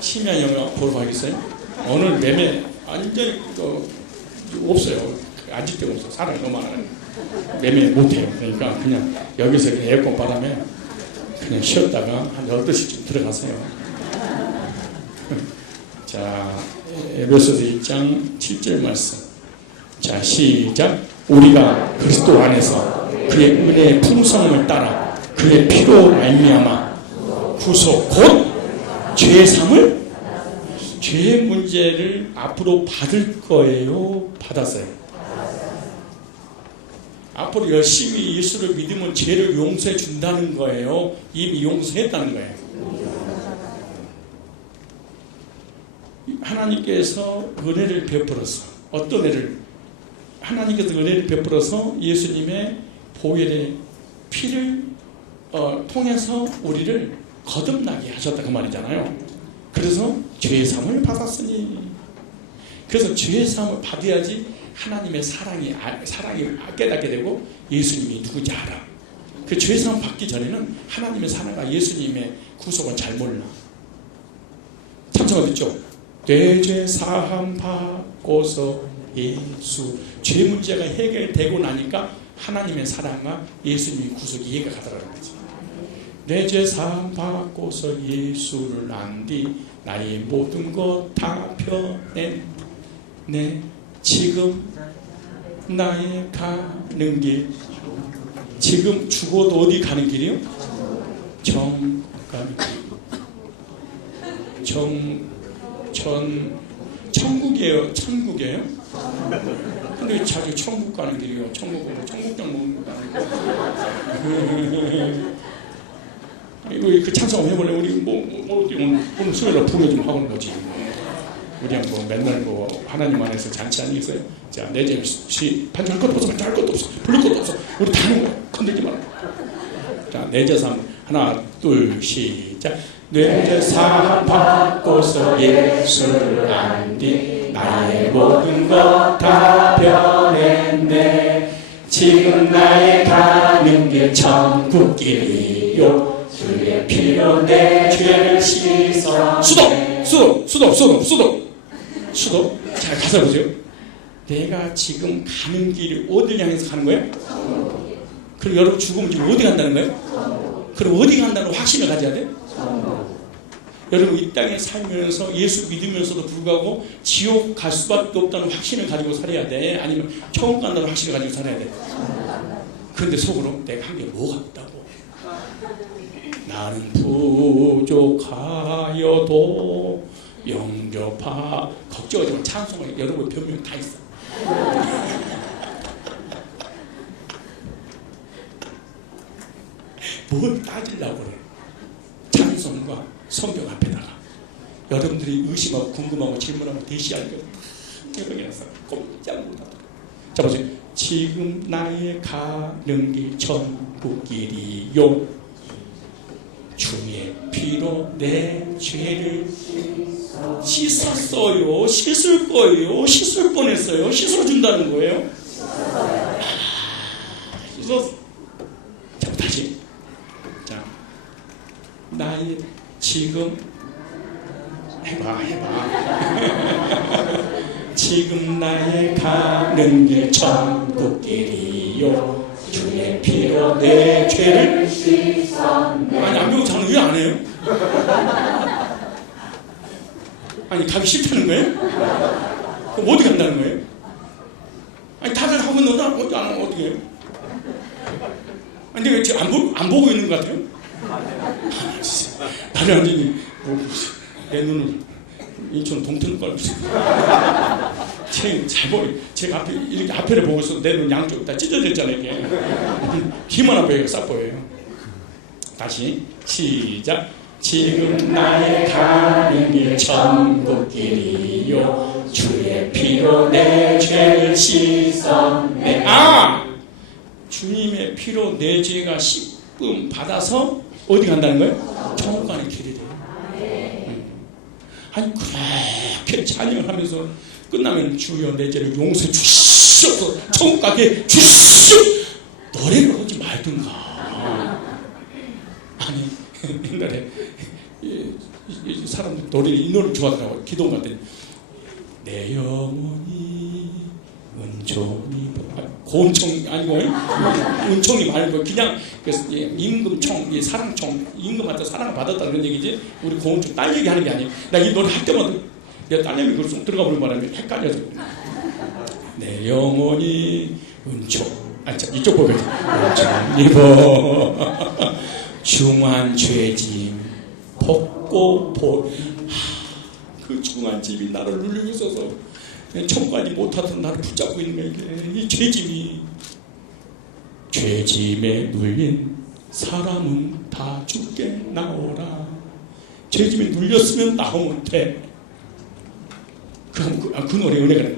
심야 영화 보러 가겠어요? 오늘 매매 완전히 없어요. 앉을 데가 없어. 사람이 너무 많아요. 매매 못해요. 그러니까 그냥 여기서 그냥 에어컨 바람에 그냥 쉬었다가 한 12시쯤 들어가세요. 자, 에베소서 1장 7절 말씀. 자, 시작. 우리가 그리스도 안에서 그의 은혜의 풍성함을 따라 그의 피로 말미암아 구속 곧 죄삼을 죄의 문제를 앞으로 받을 거예요. 받았어요. 앞으로 열심히 예수를 믿으면 죄를 용서해 준다는 거예요. 이미 용서했다는 거예요. 하나님께서 은혜를 베풀어서, 어떤 은혜를? 하나님께서 은혜를 베풀어서 예수님의 보혈의 피를 통해서 우리를 거듭나게 하셨다 그 말이잖아요. 그래서 죄사함을 받았으니, 그래서 죄사함을 받아야지 하나님의 사랑이 깨닫게 되고 예수님이 누구인지 알아. 그 죄사함 받기 전에는 하나님의 사랑과 예수님의 구속을 잘 몰라. 찬송가 듣죠? 내 죄 사함 받고서 예수. 죄 문제가 해결되고 나니까 하나님의 사랑과 예수님의 구속이 이해가 가더라는 거지. 내 죄 사함 받고서 예수를 안디 나의 모든 것 다 펴낸 내 지금 나의 가는 길, 지금 죽어도 어디 가는 길이요? 정 가는 길. 천국이에요? 천국이에요? 근데 자주 천국 가는 길이요. 천국장 먹는 거 아니고. 그 찬송 해볼래? 우리 오늘 수요일에 부르 좀 하는 거지. 우리 뭐 맨날 뭐 하나님 안에서 잔치 아니겠어요? 자, 내 죄 반죽할 것도 없어, 할 것도 없어, 부를 것도 없어. 우리 다 하는 거야. 건들지 말고. 자, 내 죄 사함 하나, 둘, 시작. 내 죄 사함 받고서 예수를 안디 나의 모든 것 다 변했네. 지금 나의 가는 길 천국 길이요. 주의 피로 내 죄를 씻어. 수도. 잘 가서 보세요. 내가 지금 가는 길이 어디를 향해서 가는 거예요? 그럼 여러분 죽으면 지금 어디 간다는 거예요? 그럼 어디 간다는 확신을 가져야 돼? 여러분 이 땅에 살면서 예수 믿으면서도 불구하고 지옥 갈 수밖에 없다는 확신을 가지고 살아야 돼? 아니면 천국 간다는 확신을 가지고 살아야 돼? 그런데 속으로 내가 한 게 뭐가 없다고? 나는 부족하여도 영접하. 걱정하지 마. 찬송에 여러분 변명 다 있어. 뭘 따지려고 그래. 찬송과 성경 앞에다가 여러분들이 의심하고 궁금하고 질문하고 대시할 거 여기서 꼼짝 못하도록. 자 보세요. 지금 나의 가는 길 천국 길이요. 주의 피로 내 죄를 씻었어요. 씻을 거예요. 씻을 뻔했어요. 씻어준다는 거예요. 씻었어. 자, 다시. 자, 나의 지금 해봐. 지금 나의 가는 길 천국 길이요. 주의 피로 내 죄를 씻었네. 아니 안 배우고 자는 왜 안 해요? 아니 가기 싫다는 거예요? 그럼 어디 간다는 거예요? 아니 다들 하고 있는데 어디 안 하면 어떻게 해요? 아니 내가 지금 안 보고 있는 것 같아요? 나는 완전히 내 눈을 인천 동태는 걸고 잘 보여. 제가 앞에 이렇게 앞에를 보고 있어. 내 눈 양쪽 다 찢어졌잖아요. 이게 귀만 앞에 싹 보여요. 다시 시작. 지금 나의 가는 길 천국 길이요. 주의 피로 내 죄를 씻었네. 주님의 피로 내 죄가 씻음 받아서 어디 간다는 거예요? 천국 가는 길이 돼요. 아니 그렇게 찬양을 하면서 끝나면 주여 내 죄를 용서해 주시옵소서 천국 가게 주시옵소서 노래를 하지 말든가. 아니 옛날에 이 사람들 이 노래 좋아하더라고요. 기도 갈 때 내 영혼이 은총이 고은총 아니고 은총이 말고 그냥 임금총 사랑총 임금한테 사랑을 받았다 그런 얘기지. 우리 고은총 딸 얘기하는 게 아니에요. 나 이 노래 할 때마다 내 딸내미 그걸 쏙 들어가 보는 바람에 헷갈려서 내 영혼이 은총 이쪽 보면 은총 입어 중한 죄짐 벗고 그 중한 집이 나를 누르고 있어서 천국 가지 못하던 나를 붙잡고 있는 거야. 이 죄짐이 죄짐에 눌린 사람은 다 죽게 나오라. 죄짐에 눌렸으면 나오면 돼. 그 노래 은혜가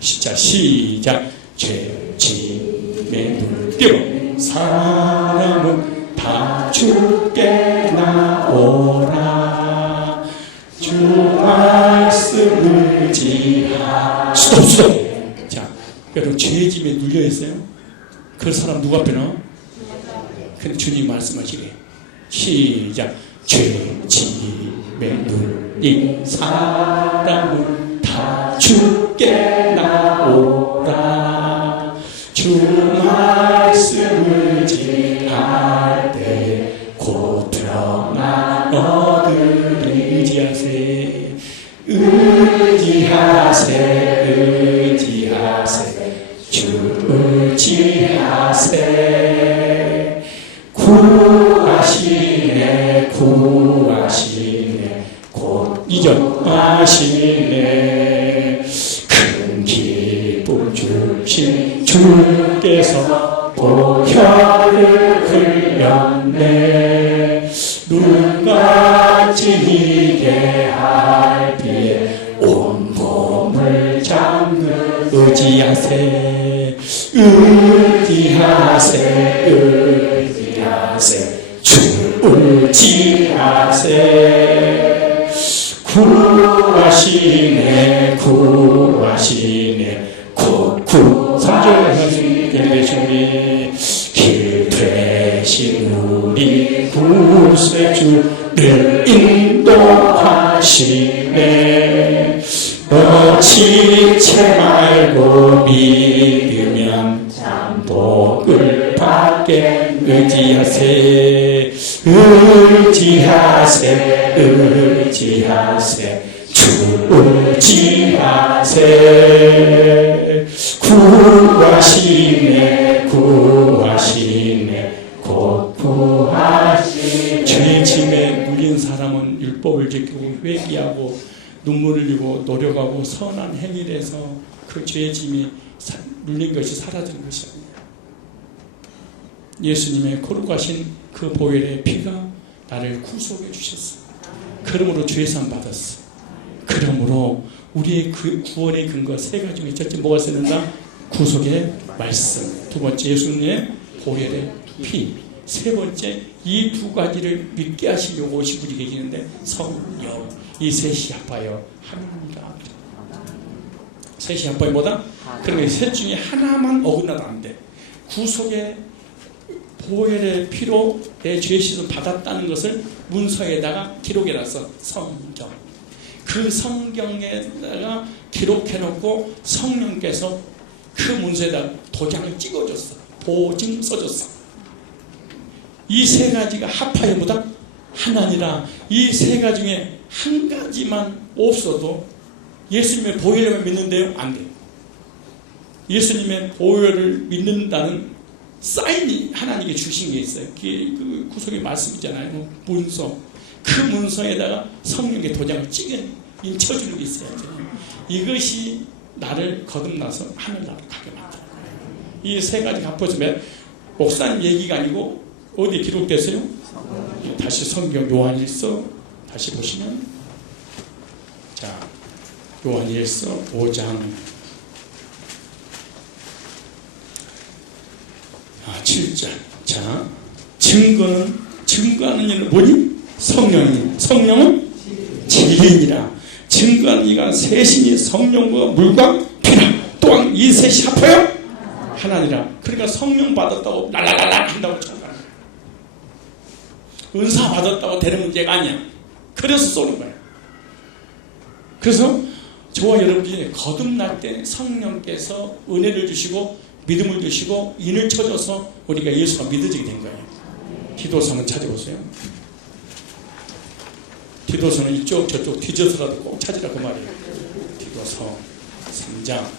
진짜 시작. 죄짐에 눌려 사람은 다 죽게 나오라. 주 말씀을 지하. 스톱. 자, 여러분 죄짐에 눌려 있어요? 그 사람 누구 앞에 나? 근데 주님 말씀하시래. 시작. 죄짐에 눌린 사람은 다 죽게 나오라. 주 말씀을 지할 때 곧 평안 얻으리. 의지하세. 의지하세. 의지하세. 주 의지하세. 구하시네. 구하시네. 곧 이정하시네. 큰 기쁨 주신 주께서 보혈을 흘렸네. 눈같이 희게 할 비에 온 몸을 잠그. 의지하세. 의지하세. 의지하세. 주 의지하세. 구하시네. 구하시네. 구하시네. 주님 길 되신 우리 구세주를 인도하시네. 지체 말고 믿으면 참 복을 받게. 의지하세. 의지하세. 의지하세. 주 의지하세. 구하시네. 구하시네. 곧 구하시네. 죄짐에 눌린 사람은 율법을 지키고 회개하고 눈물을 흘리고 노력하고 선한 행위를 해서 그 죄짐이 눌린 것이 사라지는 것이 아니에요. 예수님의 거룩하신 그 보혈의 피가 나를 구속해 주셨어. 그러므로 죄상 받았어. 그러므로 우리의 그 구원의 근거 세 가지 중에 첫째 뭐가 쓰는가? 구속의 말씀. 두 번째 예수님의 보혈의 피. 세 번째 이 두 가지를 믿게 하시려고 오신 분이 계시는데 성령. 이 셋이 합하여 하나님이라. 셋이 합하여 뭐다? 그러니까 셋 중에 하나만 어긋나도 안 돼. 구속의 보혈의 피로 내 죄 씻음 받았다는 것을 문서에다가 기록해놨어. 성경. 그 성경에다가 기록해놓고 성령께서 그 문서에다 도장을 찍어줬어. 보증 써줬어. 이 세 가지가 합하여 보다 하나니라. 이 세 가지 중에 한 가지만 없어도 예수님의 보혈을 믿는데요? 안 돼요. 예수님의 보혈을 믿는다는 사인이 하나님께 주신 게 있어요. 그 구속의 말씀 있잖아요. 문서. 그 문서에다가 성령의 도장을 쳐주는 게 있어요. 이것이 나를 거듭나서 하늘나라로 가게 만들어요. 이 세 가지 합쳐지면 목사님 얘기가 아니고 어디에 기록됐어요? 다시 성경 요한일서 다시 보시면, 자, 요한일서 5장 7절. 자, 증거하는 이는 뭐니? 성령이니. 성령은 진리니라. 증거하는 이가 셋이니 성령과 물과 피라. 또한 이 셋이 합하여 하나니라. 그러니까 성령 받았다고 랄랄랄라 한다고 생각하는 거야. 은사 받았다고 되는 문제가 아니야. 그래서 쏘는 거야. 그래서 저와 여러분들이 거듭날 때 성령께서 은혜를 주시고 믿음을 주시고 인을 쳐줘서 우리가 예수가 믿어지게 된 거예요. 디도서 한번 찾아보세요. 디도서는 이쪽 저쪽 뒤져서라도 꼭 찾으라 그 말이에요. 디도서 3장. 자,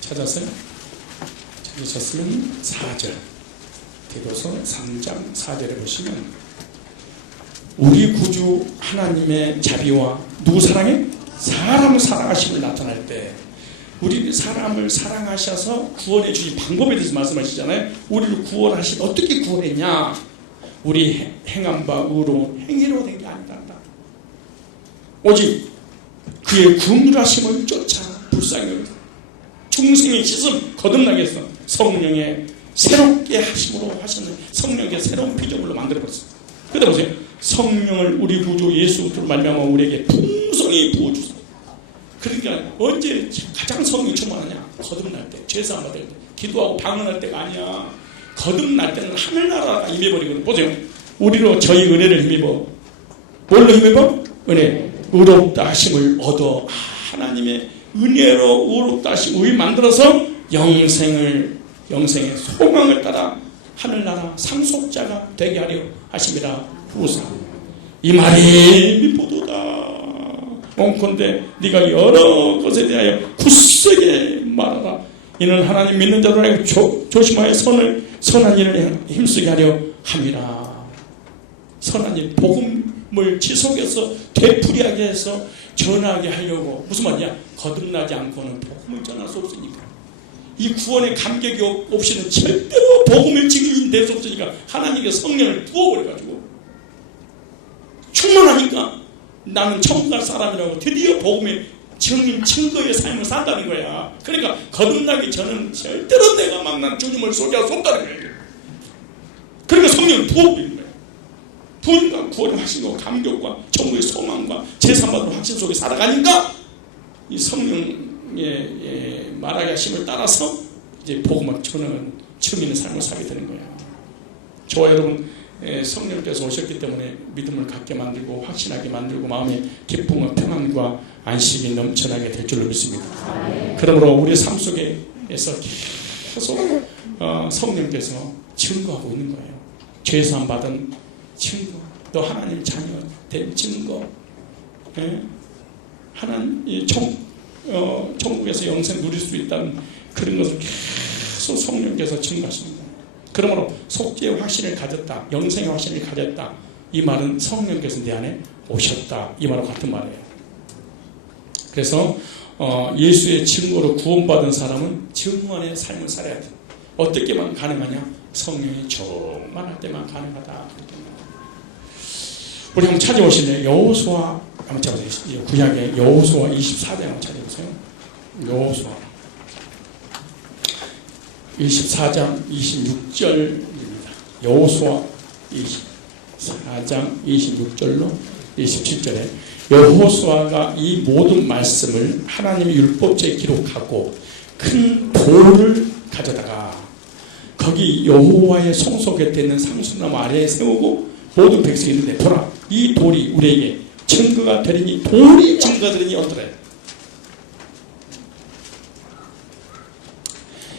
찾았어요? 찾으셨으면 4절. 디도서 3장 4절에 보시면 우리 구주 하나님의 자비와 누구 사랑해? 사람을 사랑하심을 나타날 때 우리 사람을 사랑하셔서 구원해 주신 방법에 대해서 말씀하시잖아요. 우리를 구원하신 어떻게 구원했냐? 우리 행한 바 의로 행위로 된 게 아니다. 오직 그의 긍휼하심을 쫓아 불쌍히 여기서 중생의 씻음 거듭나게 해서 성령의 새롭게 하심으로 하셨는 성령의 새로운 피조물로 만들어버렸어요. 그러다 보세요. 성령을 우리 구주 예수 그리스도로 말미암아 우리에게 풍성히 부어주세요. 그러니까 언제 가장 성령이 충만하냐? 거듭날 때, 죄사함 받을 때, 기도하고 방언할 때가 아니야. 거듭날 때는 하늘나라가 임해버리거든요. 보세요. 우리로 저희 은혜를 힘입어. 뭘로 힘입어? 은혜. 의롭다 하심을 얻어 하나님의 은혜로 의롭다 하심 의 만들어서 영생의 소망을 따라 하늘나라 상속자가 되게 하려 하심이라 후사. 이 말이 미포도다. 원컨대 네가 여러 것에 대하여 굳세게 말하라. 이는 하나님 믿는 자들 알고 조심하여 선한 일을 힘쓰게 하려 함이라. 선한 일, 복음을 지속해서 되풀이하게 해서 전하게 하려고. 무슨 말이야? 거듭나지 않고는 복음을 전할 수 없으니까. 이 구원의 감격이 없이는 절대로 복음의 증인이 될 수 없으니까 하나님께 성령을 부어버려가지고 충만하니까 나는 천국 갈 사람이라고 드디어 복음의 증인 증거의 삶을 산다는 거야. 그러니까 거듭나기 전은 절대로 내가 만난 주님을 소개할 수 없다는 거야. 그러니까 성령을 부어버리는 거야. 부으니까 구원의 확신과 감격과 천국의 소망과 제삼받은 확신 속에 살아가니까 이 성령의 말하게 하심을 따라서 이제 복음을 전하는 증인의 삶을 살게 되는 거예요. 저와 여러분 성령께서 오셨기 때문에 믿음을 갖게 만들고 확신하게 만들고 마음의 기쁨과 평안과 안식이 넘쳐나게 될 줄로 믿습니다. 그러므로 우리 삶 속에서 계속 성령께서 증거하고 있는 거예요. 죄사함 받은 증거, 또 하나님 자녀 된 증거, 하나님 천국에서 영생 누릴 수 있다는 그런 것을 계속 성령께서 증거하십니다. 그러므로 속죄의 확신을 가졌다, 영생의 확신을 가졌다. 이 말은 성령께서 내 안에 오셨다. 이 말과 같은 말이에요. 그래서 예수의 증거로 구원받은 사람은 증언의 삶을 살아야 돼. 어떻게만 가능하냐? 성령이 충만할 때만 가능하다. 우리 한번 찾아오실래요? 여호수아 한번 찾아보세요. 구약의 여호수아 24장 한번 찾아보세요. 여호수아 24장 26절입니다. 여호수아 24장 26절로 27절에 여호수아가 이 모든 말씀을 하나님의 율법책에 기록하고 큰 돌을 가져다가 거기 여호와의 성소 곁에 있는 상수나무 아래에 세우고 모든 백성이 있는데 보라, 이 돌이 우리에게 증거가 되리니, 돌이 증거가 되리니 어떠래?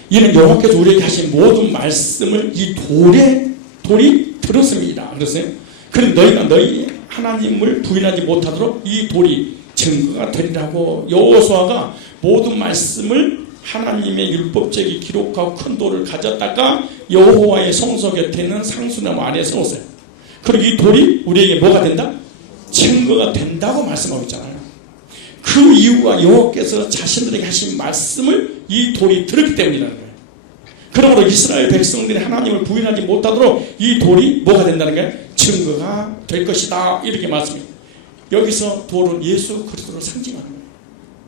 이는 여호와께서 우리에게 하신 모든 말씀을 이 돌이 들었습니다. 그랬어요. 그런데 너희가 너희 하나님을 부인하지 못하도록 이 돌이 증거가 되리라고. 여호수아가 모든 말씀을 하나님의 율법책에 기록하고 큰 돌을 가졌다가 여호와의 성소 곁에 있는 상수나무 아래에 세웠어요. 그리고 이 돌이 우리에게 뭐가 된다? 증거가 된다고 말씀하고 있잖아요. 그 이유가 여호와께서 자신들에게 하신 말씀을 이 돌이 들었기 때문이라는 거예요. 그러므로 이스라엘 백성들이 하나님을 부인하지 못하도록 이 돌이 뭐가 된다는 거예요? 증거가 될 것이다. 이렇게 말씀해요. 여기서 돌은 예수 그리스도를 상징하는 거예요.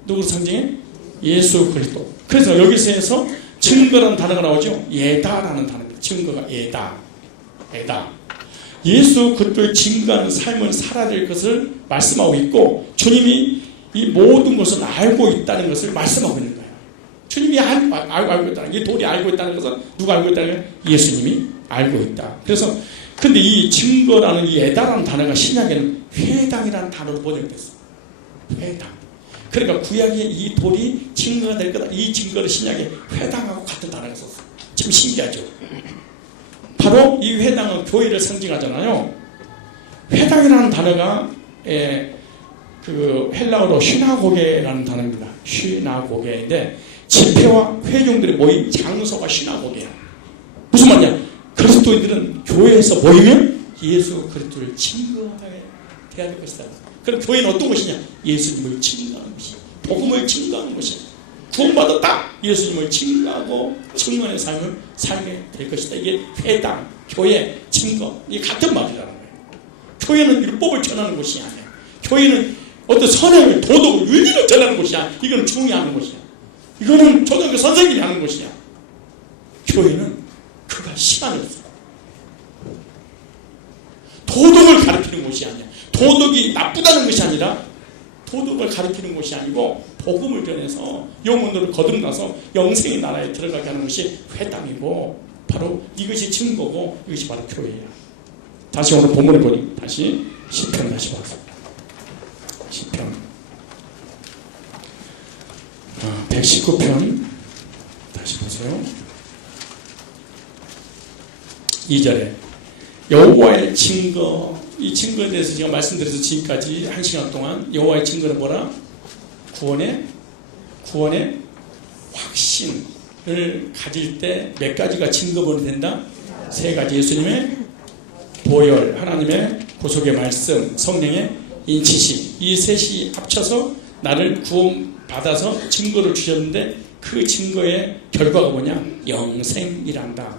누구를 상징해? 예수 그리스도. 그래서 여기서 증거라는 단어가 나오죠. 예다라는 단어입니다. 증거가 예다. 예수 그리스도를 증거하는 삶을 살아야 될 것을 말씀하고 있고, 주님이 이 모든 것을 알고 있다는 것을 말씀하고 있는 거예요. 주님이 알고 있다는, 이 돌이 알고 있다는 것은 누가 알고 있다는 거예요? 예수님이 알고 있다. 그래서 근데 이 증거라는 이 예다라는 단어가 신약에는 회당이라는 단어로 번역됐어요. 회당. 그러니까 구약에 이 돌이 증거가 될 거다. 이 증거를 신약에 회당하고 같은 단어가 썼어요. 참 신기하죠. 바로 이 회당은 교회를 상징하잖아요. 회당이라는 단어가 그 헬라어로 시나고게라는 단어입니다. 시나고게인데 집회와 회중들이 모인 장소가 시나고게야. 무슨 말이냐? 그리스도인들은 교회에서 모이면 예수 그리스도를 증거하게 돼야 될 것이다. 그럼 교회는 어떤 것이냐? 예수님을 증거하는 것이, 복음을 증거하는 것이. 구원받았다. 예수님을 증거하고 증언의 삶을 살게 될 것이다. 이게 회당, 교회, 증거, 이게 같은 말이라는 거예요. 교회는 율법을 전하는 곳이 아니야. 교회는 어떤 선행을, 도덕을, 윤리를 전하는 곳이야. 이거는 중요한 곳이야. 이거는 초등학교 선생님이 하는 곳이야. 교회는 그가 시간이 없어. 도덕을 가르치는 곳이 아니야. 도덕이 나쁘다는 것이 아니라 도덕을 가르치는 곳이 아니고 복음을 전해서 영혼들을 거듭나서 영생의 나라에 들어가게 하는 것이 회당이고, 바로 이것이 증거고, 이것이 바로 교회야. 다시 오늘 본문을 보니 다시 시편 다시 보겠습니다. 시편 119편 다시 보세요. 2절에 여호와의 증거, 이 증거에 대해서 제가 말씀드려서 지금까지 1시간 동안 여호와의 증거는 뭐라? 구원의 확신을 가질 때 몇 가지가 증거본이 된다? 3가지. 예수님의 보혈, 하나님의 구속의 말씀, 성령의 인치심, 이 셋이 합쳐서 나를 구원받아서 증거를 주셨는데, 그 증거의 결과가 뭐냐? 영생이란다.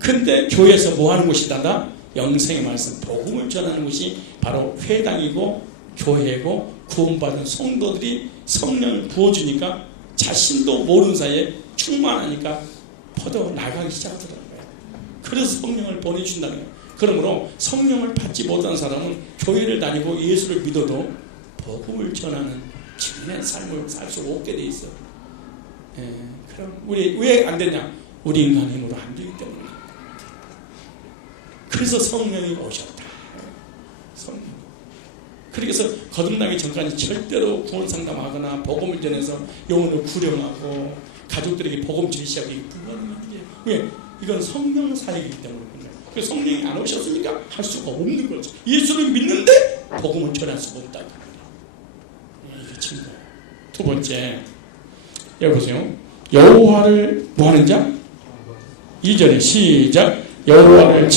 근데 교회에서 뭐 하는 곳이란다? 영생의 말씀, 복음을 전하는 것이 바로 회당이고 교회고, 구원받은 성도들이 성령을 부어주니까 자신도 모르는 사이에 충만하니까 퍼져 나가기 시작하더라고요. 그래서 성령을 보내준다는 거예요. 그러므로 성령을 받지 못한 사람은 교회를 다니고 예수를 믿어도 복음을 전하는 주님의 삶을 살 수 없게 돼 있어. 그럼 우리 왜 안 되냐? 우리 인간 힘으로 안 되기 때문에. 그래서 성령이 오셨다. 성령. 그래서 거듭나기 전까지 절대로 구원 상담하거나 복음을 전해서 영혼을 구령하고 가족들에게 복음 제시하기 불가능한 게, 왜? 이건 성령 사역이기 때문에. 그래서 성령이 안 오셨으니까 할 수가 없는 거죠. 예수를 믿는데 복음을 전할 수가 없다. 이게 증거. 두 번째, 여기 보세요. 여호와를 뭐 하는 자? 2절에 시작. 여호와의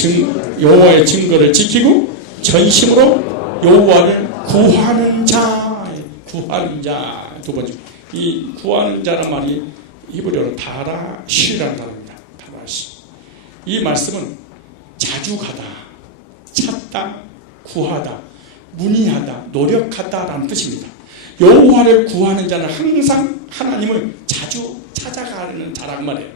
증거를 지키고 전심으로 여호와를 구하는 자. 구하는 자. 두 번째, 이 구하는 자란 말이 히브리어로 다라시라는 단어입니다. 다라시. 이 말씀은 자주 가다, 찾다, 구하다, 문의하다, 노력하다라는 뜻입니다. 여호와를 구하는 자는 항상 하나님을 자주 찾아가는 자란 말이에요.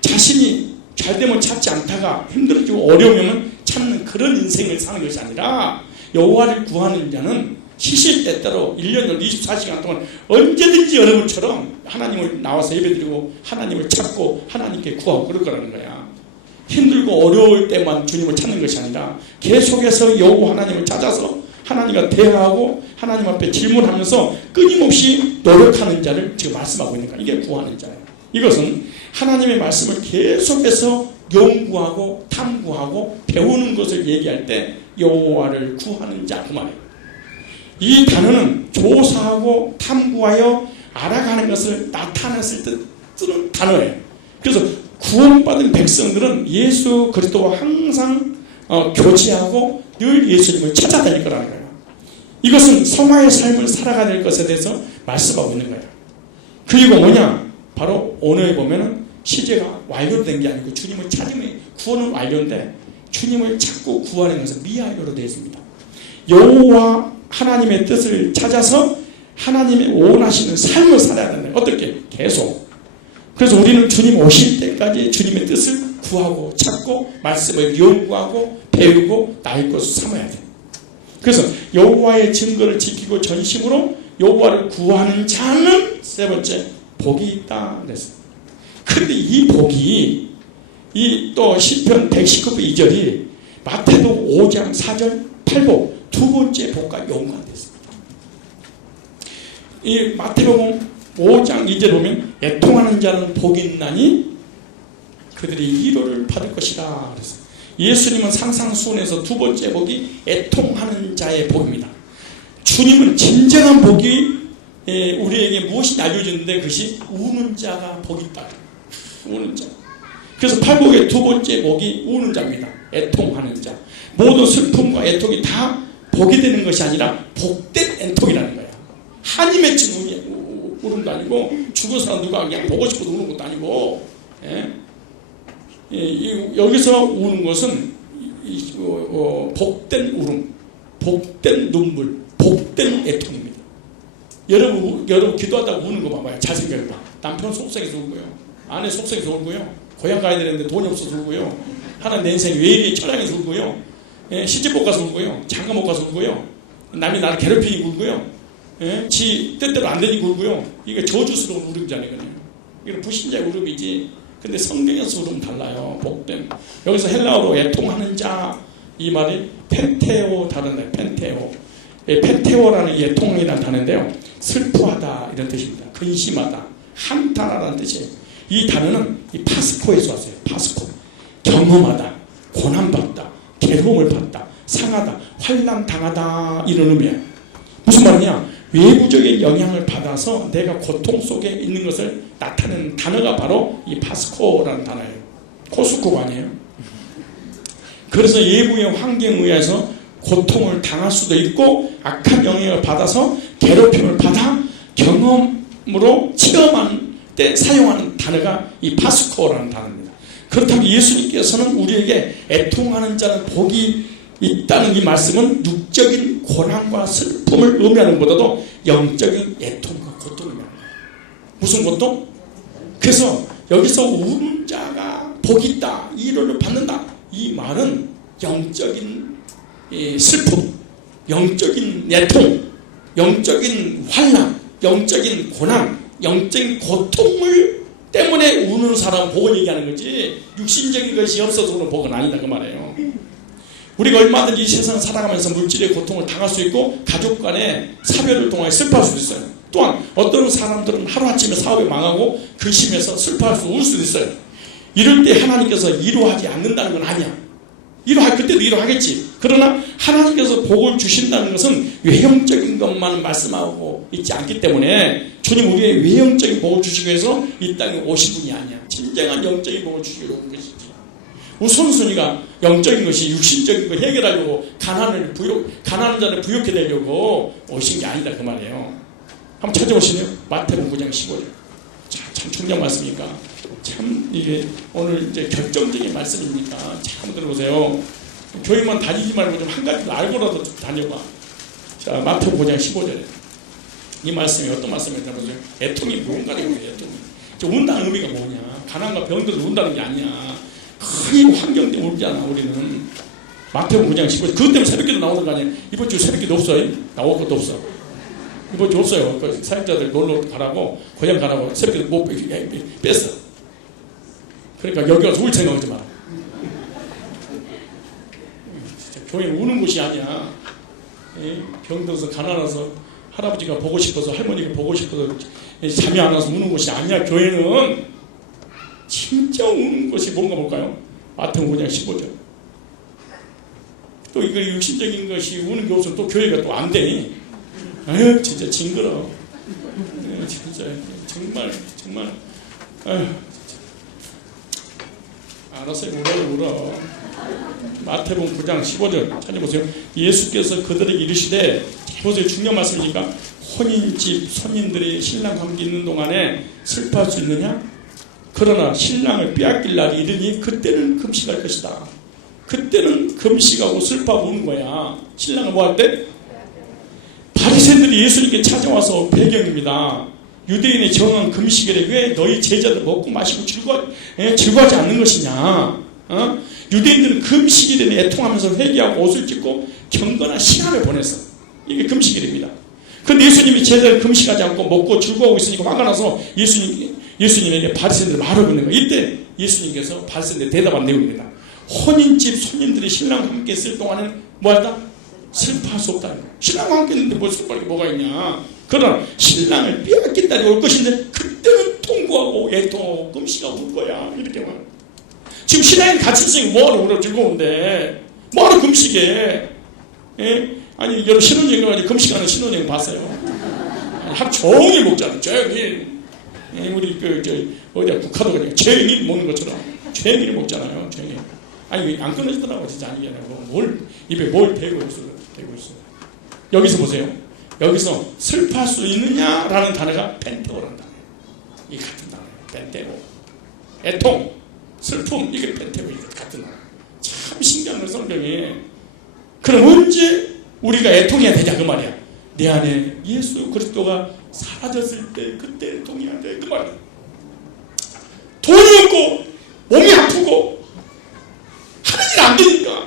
자신이 잘되면 찾지 않다가 힘들어지고 어려우면 찾는 그런 인생을 사는 것이 아니라, 여호와를 구하는 자는 시시때때로 1년 24시간 동안 언제든지 여러분처럼 하나님을 나와서 예배드리고 하나님을 찾고 하나님께 구하고 그럴 거라는 거야. 힘들고 어려울 때만 주님을 찾는 것이 아니라 계속해서 여호와 하나님을 찾아서 하나님과 대화하고 하나님 앞에 질문하면서 끊임없이 노력하는 자를 지금 말씀하고 있는 거야. 이게 구하는 자예요. 이것은 하나님의 말씀을 계속해서 연구하고 탐구하고 배우는 것을 얘기할 때 여호와를 구하는 자, 그 말이에요. 이 단어는 조사하고 탐구하여 알아가는 것을 나타냈을 때 쓰는 단어예요. 그래서 구원받은 백성들은 예수 그리스도와 항상 교제하고 늘 예수님을 찾아다닐 거라는 거예요. 이것은 성화의 삶을 살아가야 될 것에 대해서 말씀하고 있는 거예요. 그리고 뭐냐? 바로 오늘에 보면은 시제가 완료된 게 아니고 주님을 찾으면 구원은 완료인데 주님을 찾고 구하는 것은 미완료로 되어 있습니다. 여호와 하나님의 뜻을 찾아서 하나님의 원하시는 삶을 살아야 된다. 어떻게? 계속. 그래서 우리는 주님 오실 때까지 주님의 뜻을 구하고 찾고 말씀을 연구하고 배우고 나의 것을 삼아야 돼. 그래서 여호와의 증거를 지키고 전심으로 여호와를 구하는 자는 세 번째 복이 있다 그랬어요. 그런데 이 복이 이 또 시편 119편 2절이 마태복음 5장 4절 8복 두 번째 복과 연관됐습니다. 이 마태복음 5장 2절 보면 애통하는 자는 복이 있나니 그들이 위로를 받을 것이다 그랬어요. 예수님은 상상수훈에서 두 번째 복이 애통하는 자의 복입니다. 주님은 진정한 복이 우리에게 무엇이 알려졌는데 그것이 우는 자가 복이 있다. 우는 자. 그래서 팔복의 두 번째 복이 우는 자입니다. 애통하는 자. 모든 슬픔과 애통이 다 복이 되는 것이 아니라 복된 애통이라는 거야. 한이 맺힌 우는 우는 것도 아니고 죽은 사람 누가 그냥 보고 싶어서 우는 것도 아니고 여기서 우는 것은 복된 울음, 복된 눈물, 복된 애통입니다. 여러분 기도하다가 우는 거 봐봐요. 잘 생각해봐. 남편 속상해서 울고요, 아내 속상해서 울고요, 고향 가야 되는데 돈이 없어서 울고요, 하나님 내 인생이 왜 이리 처량해서 울고요, 시집 못 가서 울고요, 장가 못 가서 울고요, 남이 나를 괴롭히니 울고요, 지 뜻대로 안 되니 울고요. 이게 저주스러운 울음이잖아요. 이게 불신자의 울음이지. 근데 성경에서 울음 달라요. 복된. 여기서 헬라어로 애통하는 자, 이 말이 펜테오 단어인데, 펜테오. 펜테오라는 애통이라는 단어인데요, 슬퍼하다 이런 뜻입니다. 근심하다, 한탄하다는 뜻이에요. 이 단어는 이 파스코에서 왔어요. 파스코. 경험하다, 고난받다, 괴로움을 받다, 상하다, 환난 당하다, 이런 의미예요. 무슨 말이냐? 외부적인 영향을 받아서 내가 고통 속에 있는 것을 나타내는 단어가 바로 이 파스코라는 단어예요. 코스코가 아니에요. 그래서 외부의 환경에 의해서 고통을 당할 수도 있고, 악한 영향을 받아서 괴롭힘을 받아 경험으로 체험한 때 사용하는 단어가 이 파스코라는 단어입니다. 그렇다면 예수님께서는 우리에게 애통하는 자는 복이 있다는 이 말씀은 육적인 고난과 슬픔을 의미하는 것보다도 영적인 애통과 고통을 의미하는 거예요. 무슨 고통? 그래서 여기서 우는 자가 복이 있다, 이론을 받는다, 이 말은 영적인 슬픔, 영적인 애통, 영적인 환난, 영적인 고난, 영적인 고통을 때문에 우는 사람 복을 얘기하는 거지, 육신적인 것이 없어서 우는 복은 아니다 그 말이에요. 우리가 얼마든지 세상 살아가면서 물질의 고통을 당할 수 있고, 가족 간의 사별을 통해 슬퍼할 수도 있어요. 또한 어떤 사람들은 하루아침에 사업이 망하고 근심해서 슬퍼할 수, 울 수도 있어요. 이럴 때 하나님께서 위로하지 않는다는 건 아니야. 그때도 위로하겠지. 그러나 하나님께서 복을 주신다는 것은 외형적인 것만 말씀하고 있지 않기 때문에 주님 우리의 외형적인 복을 주시기 위해서 이 땅에 오신 분이 아니야. 진정한 영적인 복을 주시려고 온 것이지. 우선순위가 영적인 것이 육신적인 걸 해결하려고 가난한 자를 부욕해 내려고 오신 게 아니다 그 말이에요. 한번 찾아보시네요. 마태복음 9장 15절. 참 중요한 말씀이니까, 참 이게 오늘 이제 결정적인 말씀이니까 잘 들어보세요. 교회만 다니지 말고 좀 한 가지를 알고라도 좀 다녀봐. 자, 마태복음 9장 15절에 이 말씀이 어떤 말씀이냐면, 애통이 뭔가라는 거예요. 애통이. 운다는 의미가 뭐냐? 가난과 병들어서 운다는 게 아니야. 큰 환경 때문에 울잖아 우리는. 마태복음 9장 15절. 그것 때문에 새벽기도 나오는 거 아니에요? 이번 주 새벽기도 없어요. 나올 것도 없어. 이번 주 없어요. 그 사역자들 놀러 가라고, 고향 가라고 새벽기도 못 뺐어. 그러니까 여기 와서 울 생각하지 마. 교회는 우는 곳이 아니야. 병들어서 가난해서 할아버지가 보고 싶어서, 할머니가 보고 싶어서 잠이 안 와서 우는 곳이 아니야. 교회는 진짜 우는 것이 뭔가 볼까요? 마태복음 9장 15절. 또 이거 육신적인 것이 우는 게 없으면 또 교회가 또 안 돼. 아유 진짜 징그러. 진짜 정말 아유 알았어요. 울어. 마태복음 9장 15절 찾아보세요. 예수께서 그들에게 이르시되, 보세요, 중요한 말씀이니까, 혼인집 손님들이 신랑 함께 있는 동안에 슬퍼할 수 있느냐? 그러나 신랑을 빼앗길 날이 이르니 그때는 금식할 것이다. 그때는 금식하고 슬퍼하고 우는 거야. 신랑을 뭐 할 때? 바리새인들이 예수님께 찾아와서 배경입니다. 유대인의 정한 금식일에 왜 너희 제자들 먹고 마시고 즐거워하지 않는 것이냐? 유대인들은 금식일에 애통하면서 회개하고 옷을 찢고 경건한 시간을 보냈어. 이게 금식일입니다. 그런데 예수님이 제자들 금식하지 않고 먹고 즐거워하고 있으니까 화가 나서 예수님에게 바리새인들 말하고 있는 거예요. 이때 예수님께서 바리새인들 대답한 내용입니다. 혼인집 손님들이 신랑과 함께 있을 동안에는 뭐한다? 슬퍼할 수 없다. 신랑과 함께 있는데 뭘 슬퍼할 게 뭐가 있냐? 그러나 신랑을 빼앗긴 날이 올 것인데 그때는 통고하고 애통하고 금식하고 울 거야. 이렇게 말. 지금 신랑이 같이 있으니까 뭐하러 울어? 즐거운데 뭐하러 금식해? 아니 여러분 신혼여행 가가지고 금식하는 신혼여행 봤어요? 하루 종일 먹잖아. 종일. 우리 어디야 국화도 그냥 종일 먹는 것처럼 종일 먹잖아요. 종일. 아니 안 끊어지더라고. 진짜 아니잖아요. 뭘 입에 뭘 대고 있어. 여기서 보세요. 여기서 슬퍼할 수 있느냐라는 단어가 펜테오라는 단어예요. 이 같은 단어예요. 펜테오. 애통, 슬픔, 이게 펜테오, 이게 같은 단어. 참 신기한 거 성경이. 그럼 언제 우리가 애통해야 되냐 그 말이야. 내 안에 예수 그리스도가 사라졌을 때 그때 애통해야 돼 그 말이야. 돈이 없고 몸이 아프고 하는 일 안 되니까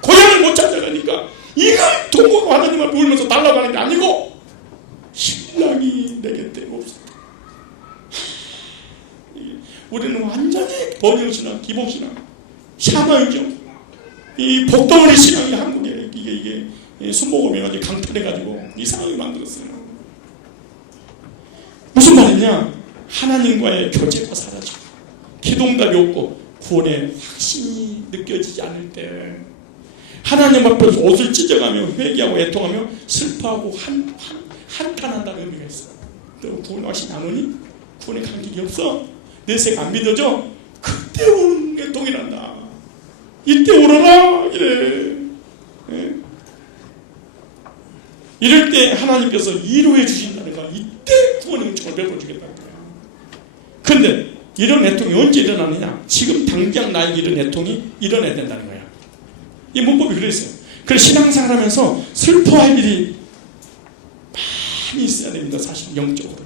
고향을 못 찾아가니까 이걸 돈 벌고 하나님을 울면서 달라고 하는 게 아니고 신랑이 내 곁에 없어. 우리는 완전히 번영신앙, 기복신앙, 샤머이죠. 이 복덩어리 신앙이 한국에 이게 순복음이 강탈해가지고 이상하게 만들었어요. 무슨 말이냐? 하나님과의 교제가 사라지고 기도응답이 없고 구원의 확신이 느껴지지 않을 때 하나님 앞에서 옷을 찢어가며 회개하고 애통하며 슬퍼하고 한탄한다는 의미가 있어요. 너 구원의 확신이 안 오니? 구원의 감격이 없어? 내 생 안 믿어져? 그때 오는 애통이 난다. 이때 오너라 이래. 예? 이럴 때 하나님께서 위로해 주신다는 거야. 이때 구원의 은총을 베풀어 주겠다는 거야. 그런데 이런 애통이 언제 일어나느냐? 지금 당장 나에게 이런 애통이 일어나야 된다는 거야. 이 문법이 그랬어요. 그래서 신앙생활 하면서 슬퍼할 일이 많이 있어야 됩니다. 사실 영적으로.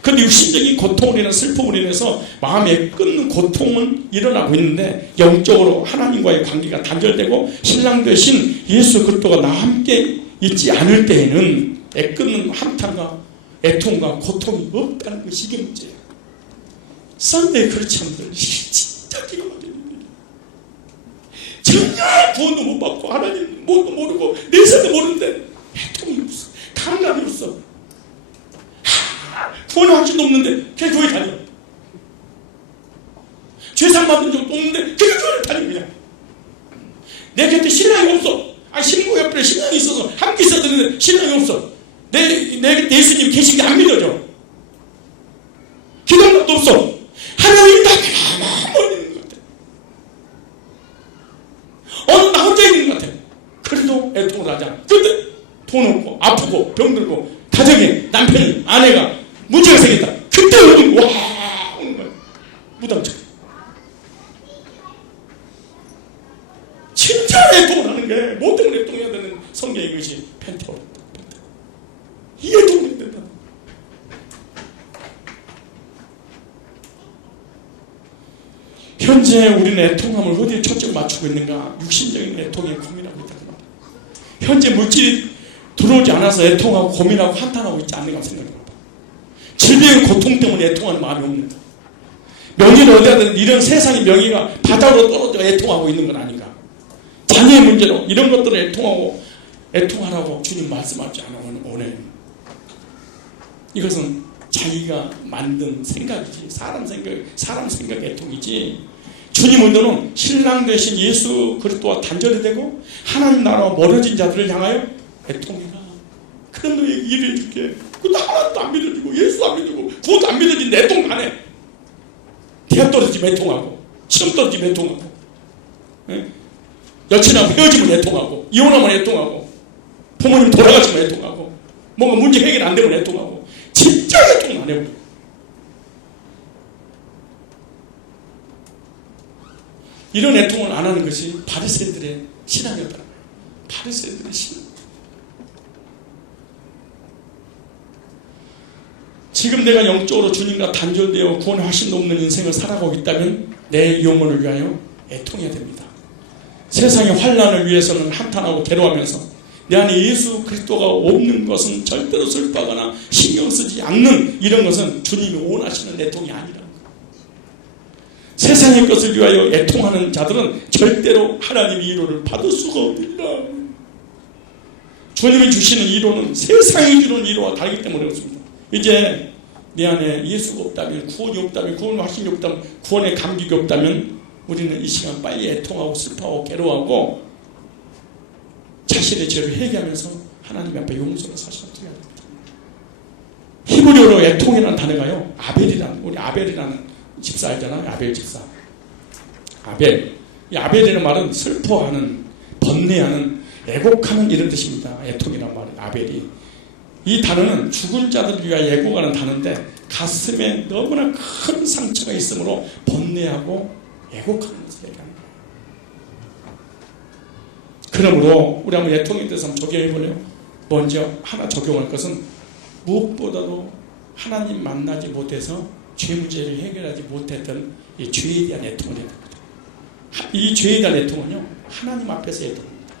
그런데 육신적인 고통으로 인한 슬픔으로 인해서 마음에 끊는 고통은 일어나고 있는데 영적으로 하나님과의 관계가 단절되고 신랑 되신 예수 그리스도가 나와 함께 있지 않을 때에는 애끓는 한탄과 애통과 고통이 없다는 것이 이게 문제예요. 썬데이 크리스천들 진짜 기가 막힙니다. 전혀 구원도 못 받고 하나님 뭣도 모르고 내세도 모르는데 애통이 없어. 감각이 없어. 구원의 확신도 없는데 걔 교회 다녀. 죄상 받은 적도 없는데 걔 교회를 다녀. 그냥 내 곁에 신랑이 없어. 신부 옆에 신랑이 있어서 함께 있어야 되는데 신랑이 없어. 내 예수님이 계신 게 안 믿어져. 기도도 없어. 하나님이 나 멀리 있는 것 같아. 나 혼자 있는 것 같아. 그래도 애통을 하잖아. 근데 돈 없고 아프고 병들고 가정에 남편이 아내가 문제가 생겼다. 그때 오는 거야. 무당처럼. 진짜 애통을 하는 게 뭐 때문에 애통해야 되는 성경의 이것이 펜테오다. 이 애통이 된다. 현재 우리는 애통함을 어디에 초점 맞추고 있는가? 육신적인 애통에 고민하고 있다. 현재 물질이 들어오지 않아서 애통하고 고민하고 한탄하고 있지 않는가 생각합니다. 질병의 고통 때문에 애통하는 마음이 없는가? 명예를 얻어야되는 이런 세상의 명예가 바닥으로 떨어져 애통하고 있는 건 아닌가? 자녀의 문제로 이런 것들을 애통하라고 주님 말씀하지 않아 오네. 이것은 자기가 만든 생각이지. 사람 생각의 애통이지. 주님 의도는 신랑 되신 예수 그리스도와 단절이 되고 하나님 나라와 멀어진 자들을 향하여 애통해라. 그런 너에게 일을 해줄게. 근데 하나도 안 믿어주고 예수 안 믿어주고 구원도 안 믿어주는데 애통 안 해. 대학 떨어지면 애통하고 시험 떨어지면 애통하고 여친하고 헤어지면 애통하고 이혼하면 애통하고 부모님 돌아가시면 애통하고 뭔가 문제 해결 안 되면 애통하고 진짜 애통 안 해요. 이런 애통을 안 하는 것이 바리새인들의 신앙이었다. 바리새인들의 신앙. 지금 내가 영적으로 주님과 단절되어 구원의 확신도 없는 인생을 살아가고 있다면 내 영혼을 위하여 애통해야 됩니다. 세상의 환난을 위해서는 한탄하고 괴로워하면서 내 안에 예수 그리스도가 없는 것은 절대로 슬퍼하거나 신경 쓰지 않는 이런 것은 주님이 원하시는 애통이 아니라 세상의 것을 위하여 애통하는 자들은 절대로 하나님의 위로를 받을 수가 없습니다. 주님이 주시는 위로는 세상이 주는 위로와 다르기 때문에 그렇습니다. 이제 내 안에 예수가 없다면 구원이 없다면 구원의 확신이 없다면 구원의 감격이 없다면 우리는 이 시간 빨리 애통하고 슬퍼하고 괴로워하고 자신의 죄를 회개하면서 하나님 앞에 용서를 사셔야 됩니다. 히브리어로 애통이라는 단어가요 우리 아벨이라는 집사 알잖아요. 아벨 집사. 이 아벨이라는 말은 슬퍼하는 번뇌하는 애곡하는 이런 뜻입니다. 애통이란 말은 아벨이. 이 단어는 죽은 자들을 위하여 애곡하는 단어인데 가슴에 너무나 큰 상처가 있으므로 번뇌하고 애곡하는 것을 얘기합니다. 그러므로 우리 한번 애통에 대해서 한번 적용해 보래요. 먼저 하나 적용할 것은 무엇보다도 하나님 만나지 못해서 죄 문제를 해결하지 못했던 이 죄에 대한 애통을 해야 됩니다. 이 죄에 대한 애통은요, 하나님 앞에서 애통입니다.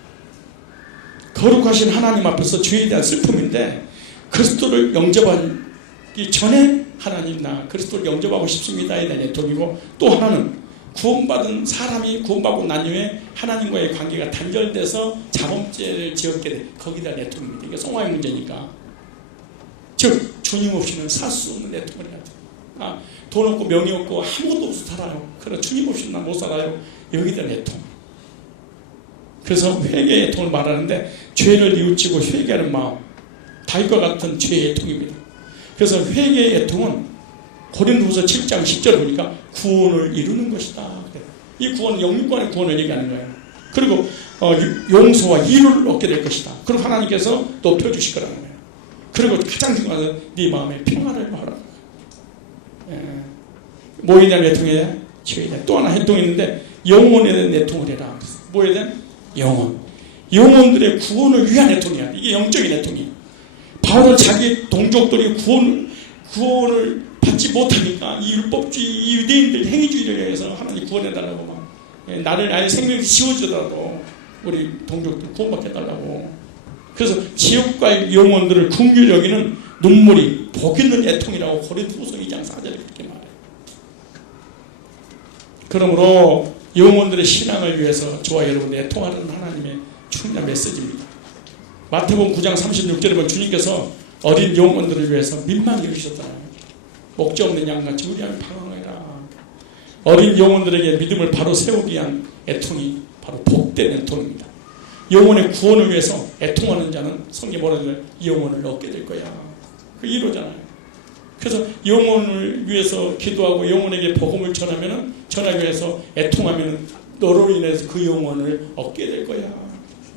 거룩하신 하나님 앞에서 죄에 대한 슬픔인데, 그리스도를 영접하기 전에 하나님 나 그리스도를 영접하고 싶습니다에 대한 애통이고, 또 하나는 구원받은 사람이 구원받고 난 이후에 하나님과의 관계가 단절돼서 자범죄를 지었게 돼, 거기에 대한 애통입니다. 이게 성화의 문제니까. 즉 주님 없이는 살 수 없는 애통을 해야 돼요. 돈 없고 명예 없고 아무것도 없어 살아요. 그러나 주님 없이는 난 못 살아요. 여기에 대한 애통. 그래서 회개의 애통을 말하는데, 죄를 뉘우치고 회개하는 마음, 다윗과 같은 죄의 애통입니다. 그래서 회개의 애통은 고린도후서 7장 10절을 보니까 구원을 이루는 것이다. 이 구원은 영육간의 구원을 얘기하는 거예요. 그리고 용서와 이루를 얻게 될 것이다. 그리고 하나님께서 높여주실 거라는 거예요. 그리고 가장 중요한 것은 네 마음에 평화를 하라. 뭐에 대한 애통이냐? 죄에 대한. 또 하나 애통이 있는데, 영혼에 대한 애통을 해라. 뭐에 대한? 영혼. 영혼들의 구원을 위한 애통이야. 이게 영적인 애통이야. 바로 자기 동족들이 구원을 받지 못하니까 이 율법주의, 이 유대인들 행위주의를 위해서 하나님 구원해달라고 막, 나를 아예 생명이 지워주더라도 우리 동족들 구원받게 해달라고. 그래서 지옥과 영혼들을 긍휼히 여기는 눈물이 복 있는 애통이라고 고린도후서 2장 4절에 그렇게 말해요. 그러므로 영혼들의 신앙을 위해서 저와 여러분 애통하는 하나님의 중요한 메시지입니다. 마태복음 9장 36절에 보면 주님께서 어린 영혼들을 위해서 민망히 여기셨잖아요. 목재 없는 양같이 우리 안에 방황해라. 어린 영혼들에게 믿음을 바로 세우기 위한 애통이 바로 복된 애통입니다. 영혼의 구원을 위해서 애통하는 자는 성경에 뭐라 그러냐면 영혼을 얻게 될 거야. 그 1호잖아요. 그래서 영혼을 위해서 기도하고 영혼에게 복음을 전하기 위해서 애통하면 너로 인해서 그 영혼을 얻게 될 거야.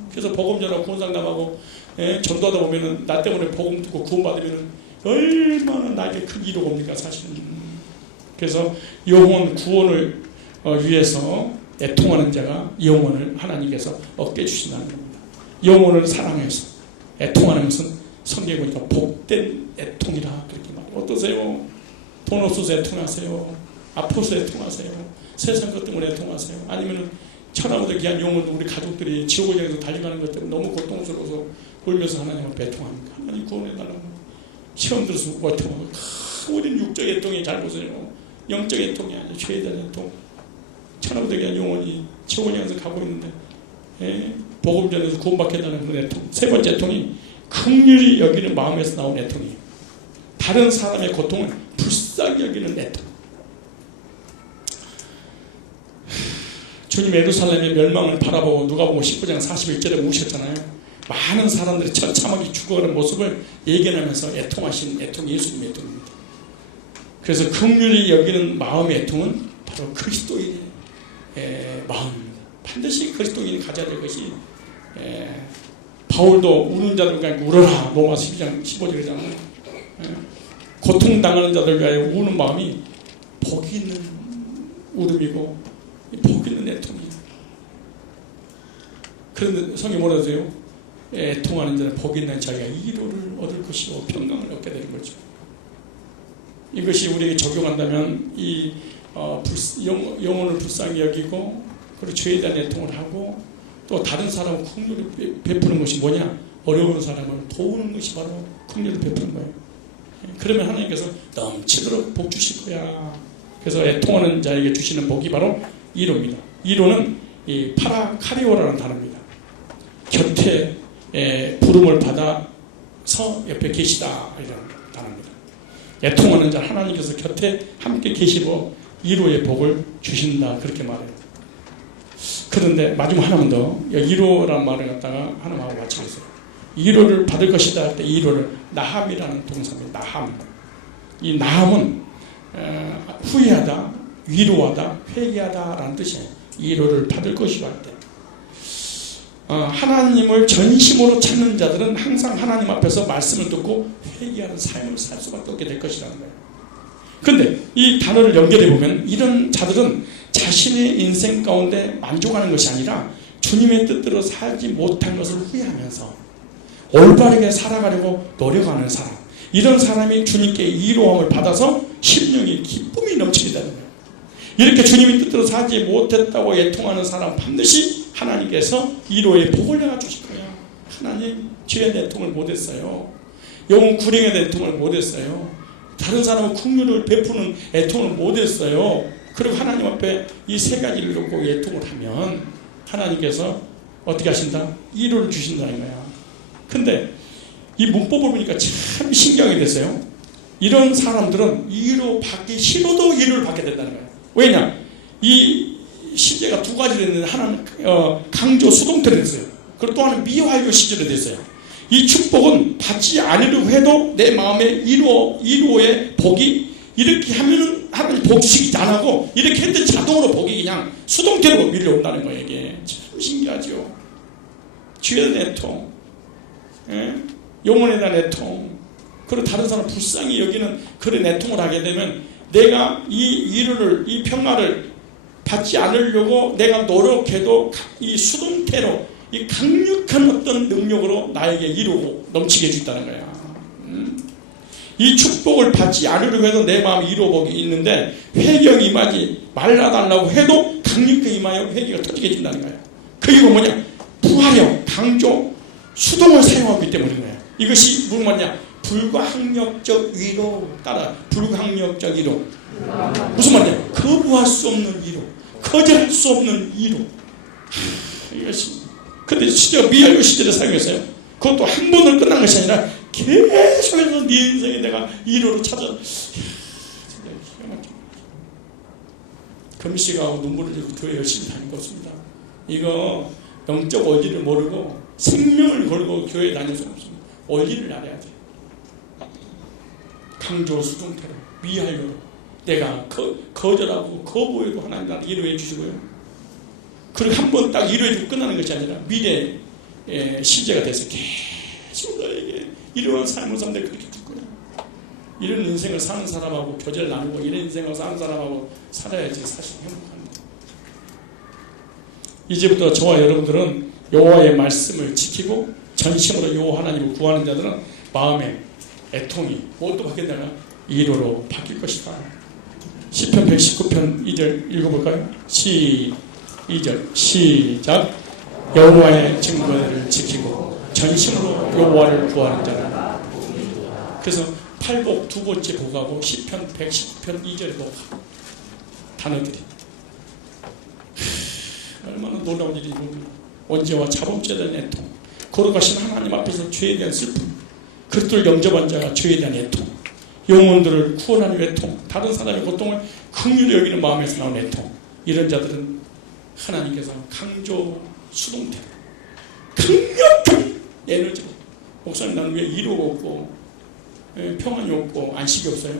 그래서 복음 전하고 구원상담하고 전도하다 보면은 나 때문에 복음 듣고 구원받으면은 얼마나 나에게 큰 기도가 옵니까, 사실은. 그래서 영혼 구원을 위해서 애통하는 자가 영혼을 하나님께서 얻게 주신다는 겁니다. 영혼을 사랑해서 애통하는 것은 성경에 보니까 복된 애통이라 그렇게 말해요. 어떠세요? 돈 없어서 애통하세요? 아파서 애통하세요? 세상 것 때문에 애통하세요? 아니면 천하보다 귀한 영혼도 우리 가족들이 지옥을 향해서 달려가는 것 때문에 너무 고통스러워서 울면서 하나님 앞에 애통합니까? 하나님 구원해달라고. 시험 들어서 애통하고, 우리는 육적 애통이 잘 보세요. 영적 애통이 아니에요. 죄에 대한 애통. 천하보다 귀한 영혼이 지옥을 향해서 가고 있는데, 복음 전해서 구원받게 해달라는 그런 애통. 세 번째 애통이 긍휼히 여기는 마음에서 나온 애통이에요. 다른 사람의 고통을 불쌍히 여기는 애통. 주님 예루살렘의 멸망을 바라보고 누가복음 19장 41절에 우셨잖아요. 많은 사람들이 처참하게 죽어가는 모습을 예견하면서 애통하신 애통이 예수님의 애통입니다. 그래서 긍휼히 여기는 마음의 애통은 바로 그리스도인의 마음입니다. 반드시 그리스도인이 가져야 될 것이, 바울도 우는 자들과 울어라, 로마서 12장 15절이잖아요. 고통당하는 자들 위하여 우는 마음이 복 있는 울음이고 복 있는 애통이에요. 그런데 성경이 뭐라 하세요? 애통하는 자는 복 있는 자가 위로를 얻을 것이고 평강을 얻게 되는 거죠. 이것이 우리에게 적용한다면 이 영혼을 불쌍히 여기고, 그리고 죄에 대한 애통을 하고, 또 다른 사람을 긍휼을 베푸는 것이 뭐냐? 어려운 사람을 도우는 것이 바로 긍휼을 베푸는 거예요. 그러면 하나님께서 넘치도록 복 주실 거야. 그래서 애통하는 자에게 주시는 복이 바로 1호입니다. 1호는 이 파라카리오라는 단어입니다. 곁에 부름을 받아서 옆에 계시다, 이런 단어입니다. 애통하는 자 하나님께서 곁에 함께 계시고 1호의 복을 주신다, 그렇게 말해요. 그런데 마지막 하나만 더, 1호란 말을 갖다가 하나만 하고 마치겠어요. 1호를 받을 것이다 할 때 1호를 나함이라는 동사입니다. 나함. 이 나함은 후회하다, 위로하다, 회개하다 라는 뜻이에요. 1호를 받을 것이라 할 때. 하나님을 전심으로 찾는 자들은 항상 하나님 앞에서 말씀을 듣고 회개하는 삶을 살 수밖에 없게 될 것이라는 거예요. 그런데 이 단어를 연결해 보면 이런 자들은 자신의 인생 가운데 만족하는 것이 아니라 주님의 뜻대로 살지 못한 것을 후회하면서 올바르게 살아가려고 노력하는 사람, 이런 사람이 주님께 이로함을 받아서 심령이 기쁨이 넘치게 되는 거예요. 이렇게 주님의 뜻대로 살지 못했다고 애통하는 사람 반드시 하나님께서 이로의 복을 내가 주실 거야. 하나님, 죄의 애통을 못했어요. 영혼 구령의 애통을 못했어요. 다른 사람은 긍휼을 베푸는 애통을 못했어요. 그리고 하나님 앞에 이 세 가지를 놓고 애통을 하면 하나님께서 어떻게 하신다? 이로를 주신다는 거야. 근데 이 문법을 보니까 참 신기하게 됐어요. 이런 사람들은 이로 받기 싫어도 이로를 받게 된다는 거예요. 왜냐? 이 시제가 두 가지로 있는데 하나는 강조 수동태로 됐어요. 그리고 또 하나는 미완료 시제로 됐어요. 이 축복은 받지 않으려고 해도 내 마음에 이로의 복이 이렇게 하면은 하나님 복식이 안 하고 이렇게 했는데 자동으로 복이 그냥 수동태로 밀려온다는 거예요. 이게 참 신기하죠. 죄에 대한 애통, 영혼에 대한 애통, 그리고 다른 사람 불쌍히 여기는 그런 애통을 하게 되면 내가 이 위로를, 이 평화를 받지 않으려고 내가 노력해도 이 수동태로 이 강력한 어떤 능력으로 나에게 이루고 넘치게 해준다는 거야. 이 축복을 받지 않으려고 해도 내 마음에 이루어보기 있는데 회개가 임하지 말라달라고 해도 강력하게 임하여 회개가 터지게 해준다는 거야. 그리고 뭐냐? 부활력, 강조, 수동을 사용하기 때문인 거야. 이것이 무슨 말이냐? 불가항력적 위로 따라 불가항력적 위로. 무슨 말이냐? 거부할 수 없는 위로, 거절할 수 없는 위로. 이것이. 근데 진짜 미완료 시제를 사용했어요. 그것도 한 번으로 끝난 것이 아니라 계속해서 네 인생에 내가 위로를 찾아. 진짜 기가 막혀. 금식하고 눈물을 흘리고 교회 열심히 다니고 있습니다. 이거 영적 원리를 모르고 생명을 걸고 교회 다닐 수 없습니다. 원리를 알아야 돼. 강조 수동태로 미하여로 내가 거절하고 거부해도 하나님 나를 이루어 주시고요. 그리고 한 번 딱 이루어 주고 끝나는 것이 아니라 미래의 시제가 돼서 계속 너에게 이러한 삶을 살면 그렇게 줄 거야. 이런 인생을 사는 사람하고 교제를 나누고 이런 인생을 사는 사람하고 살아야지 사실 행복합니다. 이제부터 저와 여러분들은 여호와의 말씀을 지키고 전심으로 여호와 하나님을 구하는 자들은 마음에 애통이 뭘또 바뀌었냐면 이로로 바뀔 것이다. 시편 119편 2절 읽어볼까요? 2절 시작. 여호와의 증거를 지키고 전심으로 여호와를 구하는 자라. 그래서 팔복 두 번째 복하고 시편 119편 2절 복하고 단어들이 얼마나 놀라운 일인지 모릅니다. 언제와 자범죄에 대한 애통, 거룩하신 하나님 앞에서 죄에 대한 슬픔, 그리스도를 영접한 자가 죄에 대한 애통, 영혼들을 구원하는 애통, 다른 사람의 고통을 긍휼히 여기는 마음에서 나온 애통, 이런 자들은 하나님께서 강조 수동태 강력한 에너지로 목사님 나는 왜 이루가 없고 평안이 없고 안식이 없어요?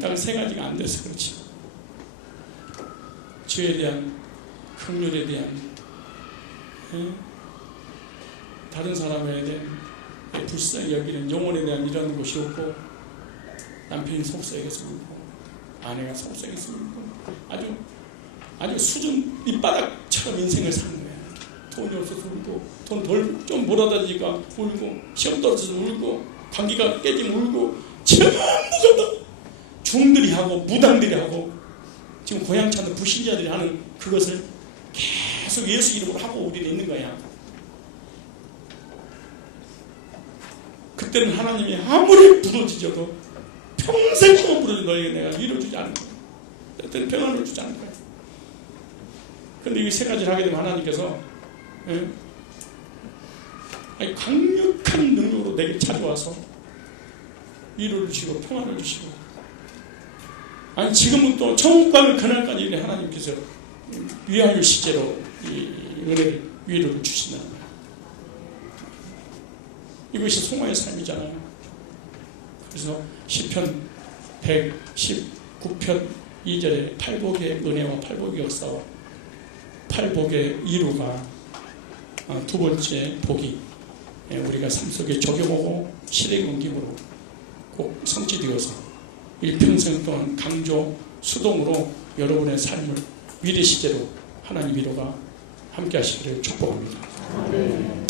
딱 세 가지가 안 돼서 그렇지. 죄에 대한 긍휼에 대한 다른 사람에 대한 불쌍히 여기는 영혼에 대한 이런 것이 없고 남편이 속삭여서 울고 아내가 속삭여서 울고 아주 수준 밑바닥처럼 인생을 사는 거야. 돈이 없어서 울고 돈 좀 몰아다니니까 울고 시험 떨어져서 울고 관계가 깨지면 울고 전부가 다 중들이 하고 무당들이 하고 지금 고향 찾는 불신자들이 하는 그것을 계속 예수 이름으로 하고 우리는 있는 거야. 그때는 하나님이 아무리 부러지져도 평생 동안 부러져 너에게 내가 이루어주지 않을 거야. 그때는 평안을 주지 않을 거야. 근데 이 세 가지를 하게 되면 하나님께서 강력한 능력으로 내게 찾아와서 위로를 주시고 평안을 주시고 지금은 또 천국 가는 그날까지 하나님께서 위하여 시제로 이 은혜를 위로를 주신다는 거예요. 이것이 송화의 삶이잖아요. 그래서 시편 119편 2절에 팔복의 은혜와 팔복의 역사와 팔복의 이루가 두 번째 복이 우리가 삶 속에 적용하고 실행 옮김으로 꼭 성취되어서 일평생 동안 강조 수동으로 여러분의 삶을 위대 시대로 하나님 위로가 함께 하시기를 축복합니다.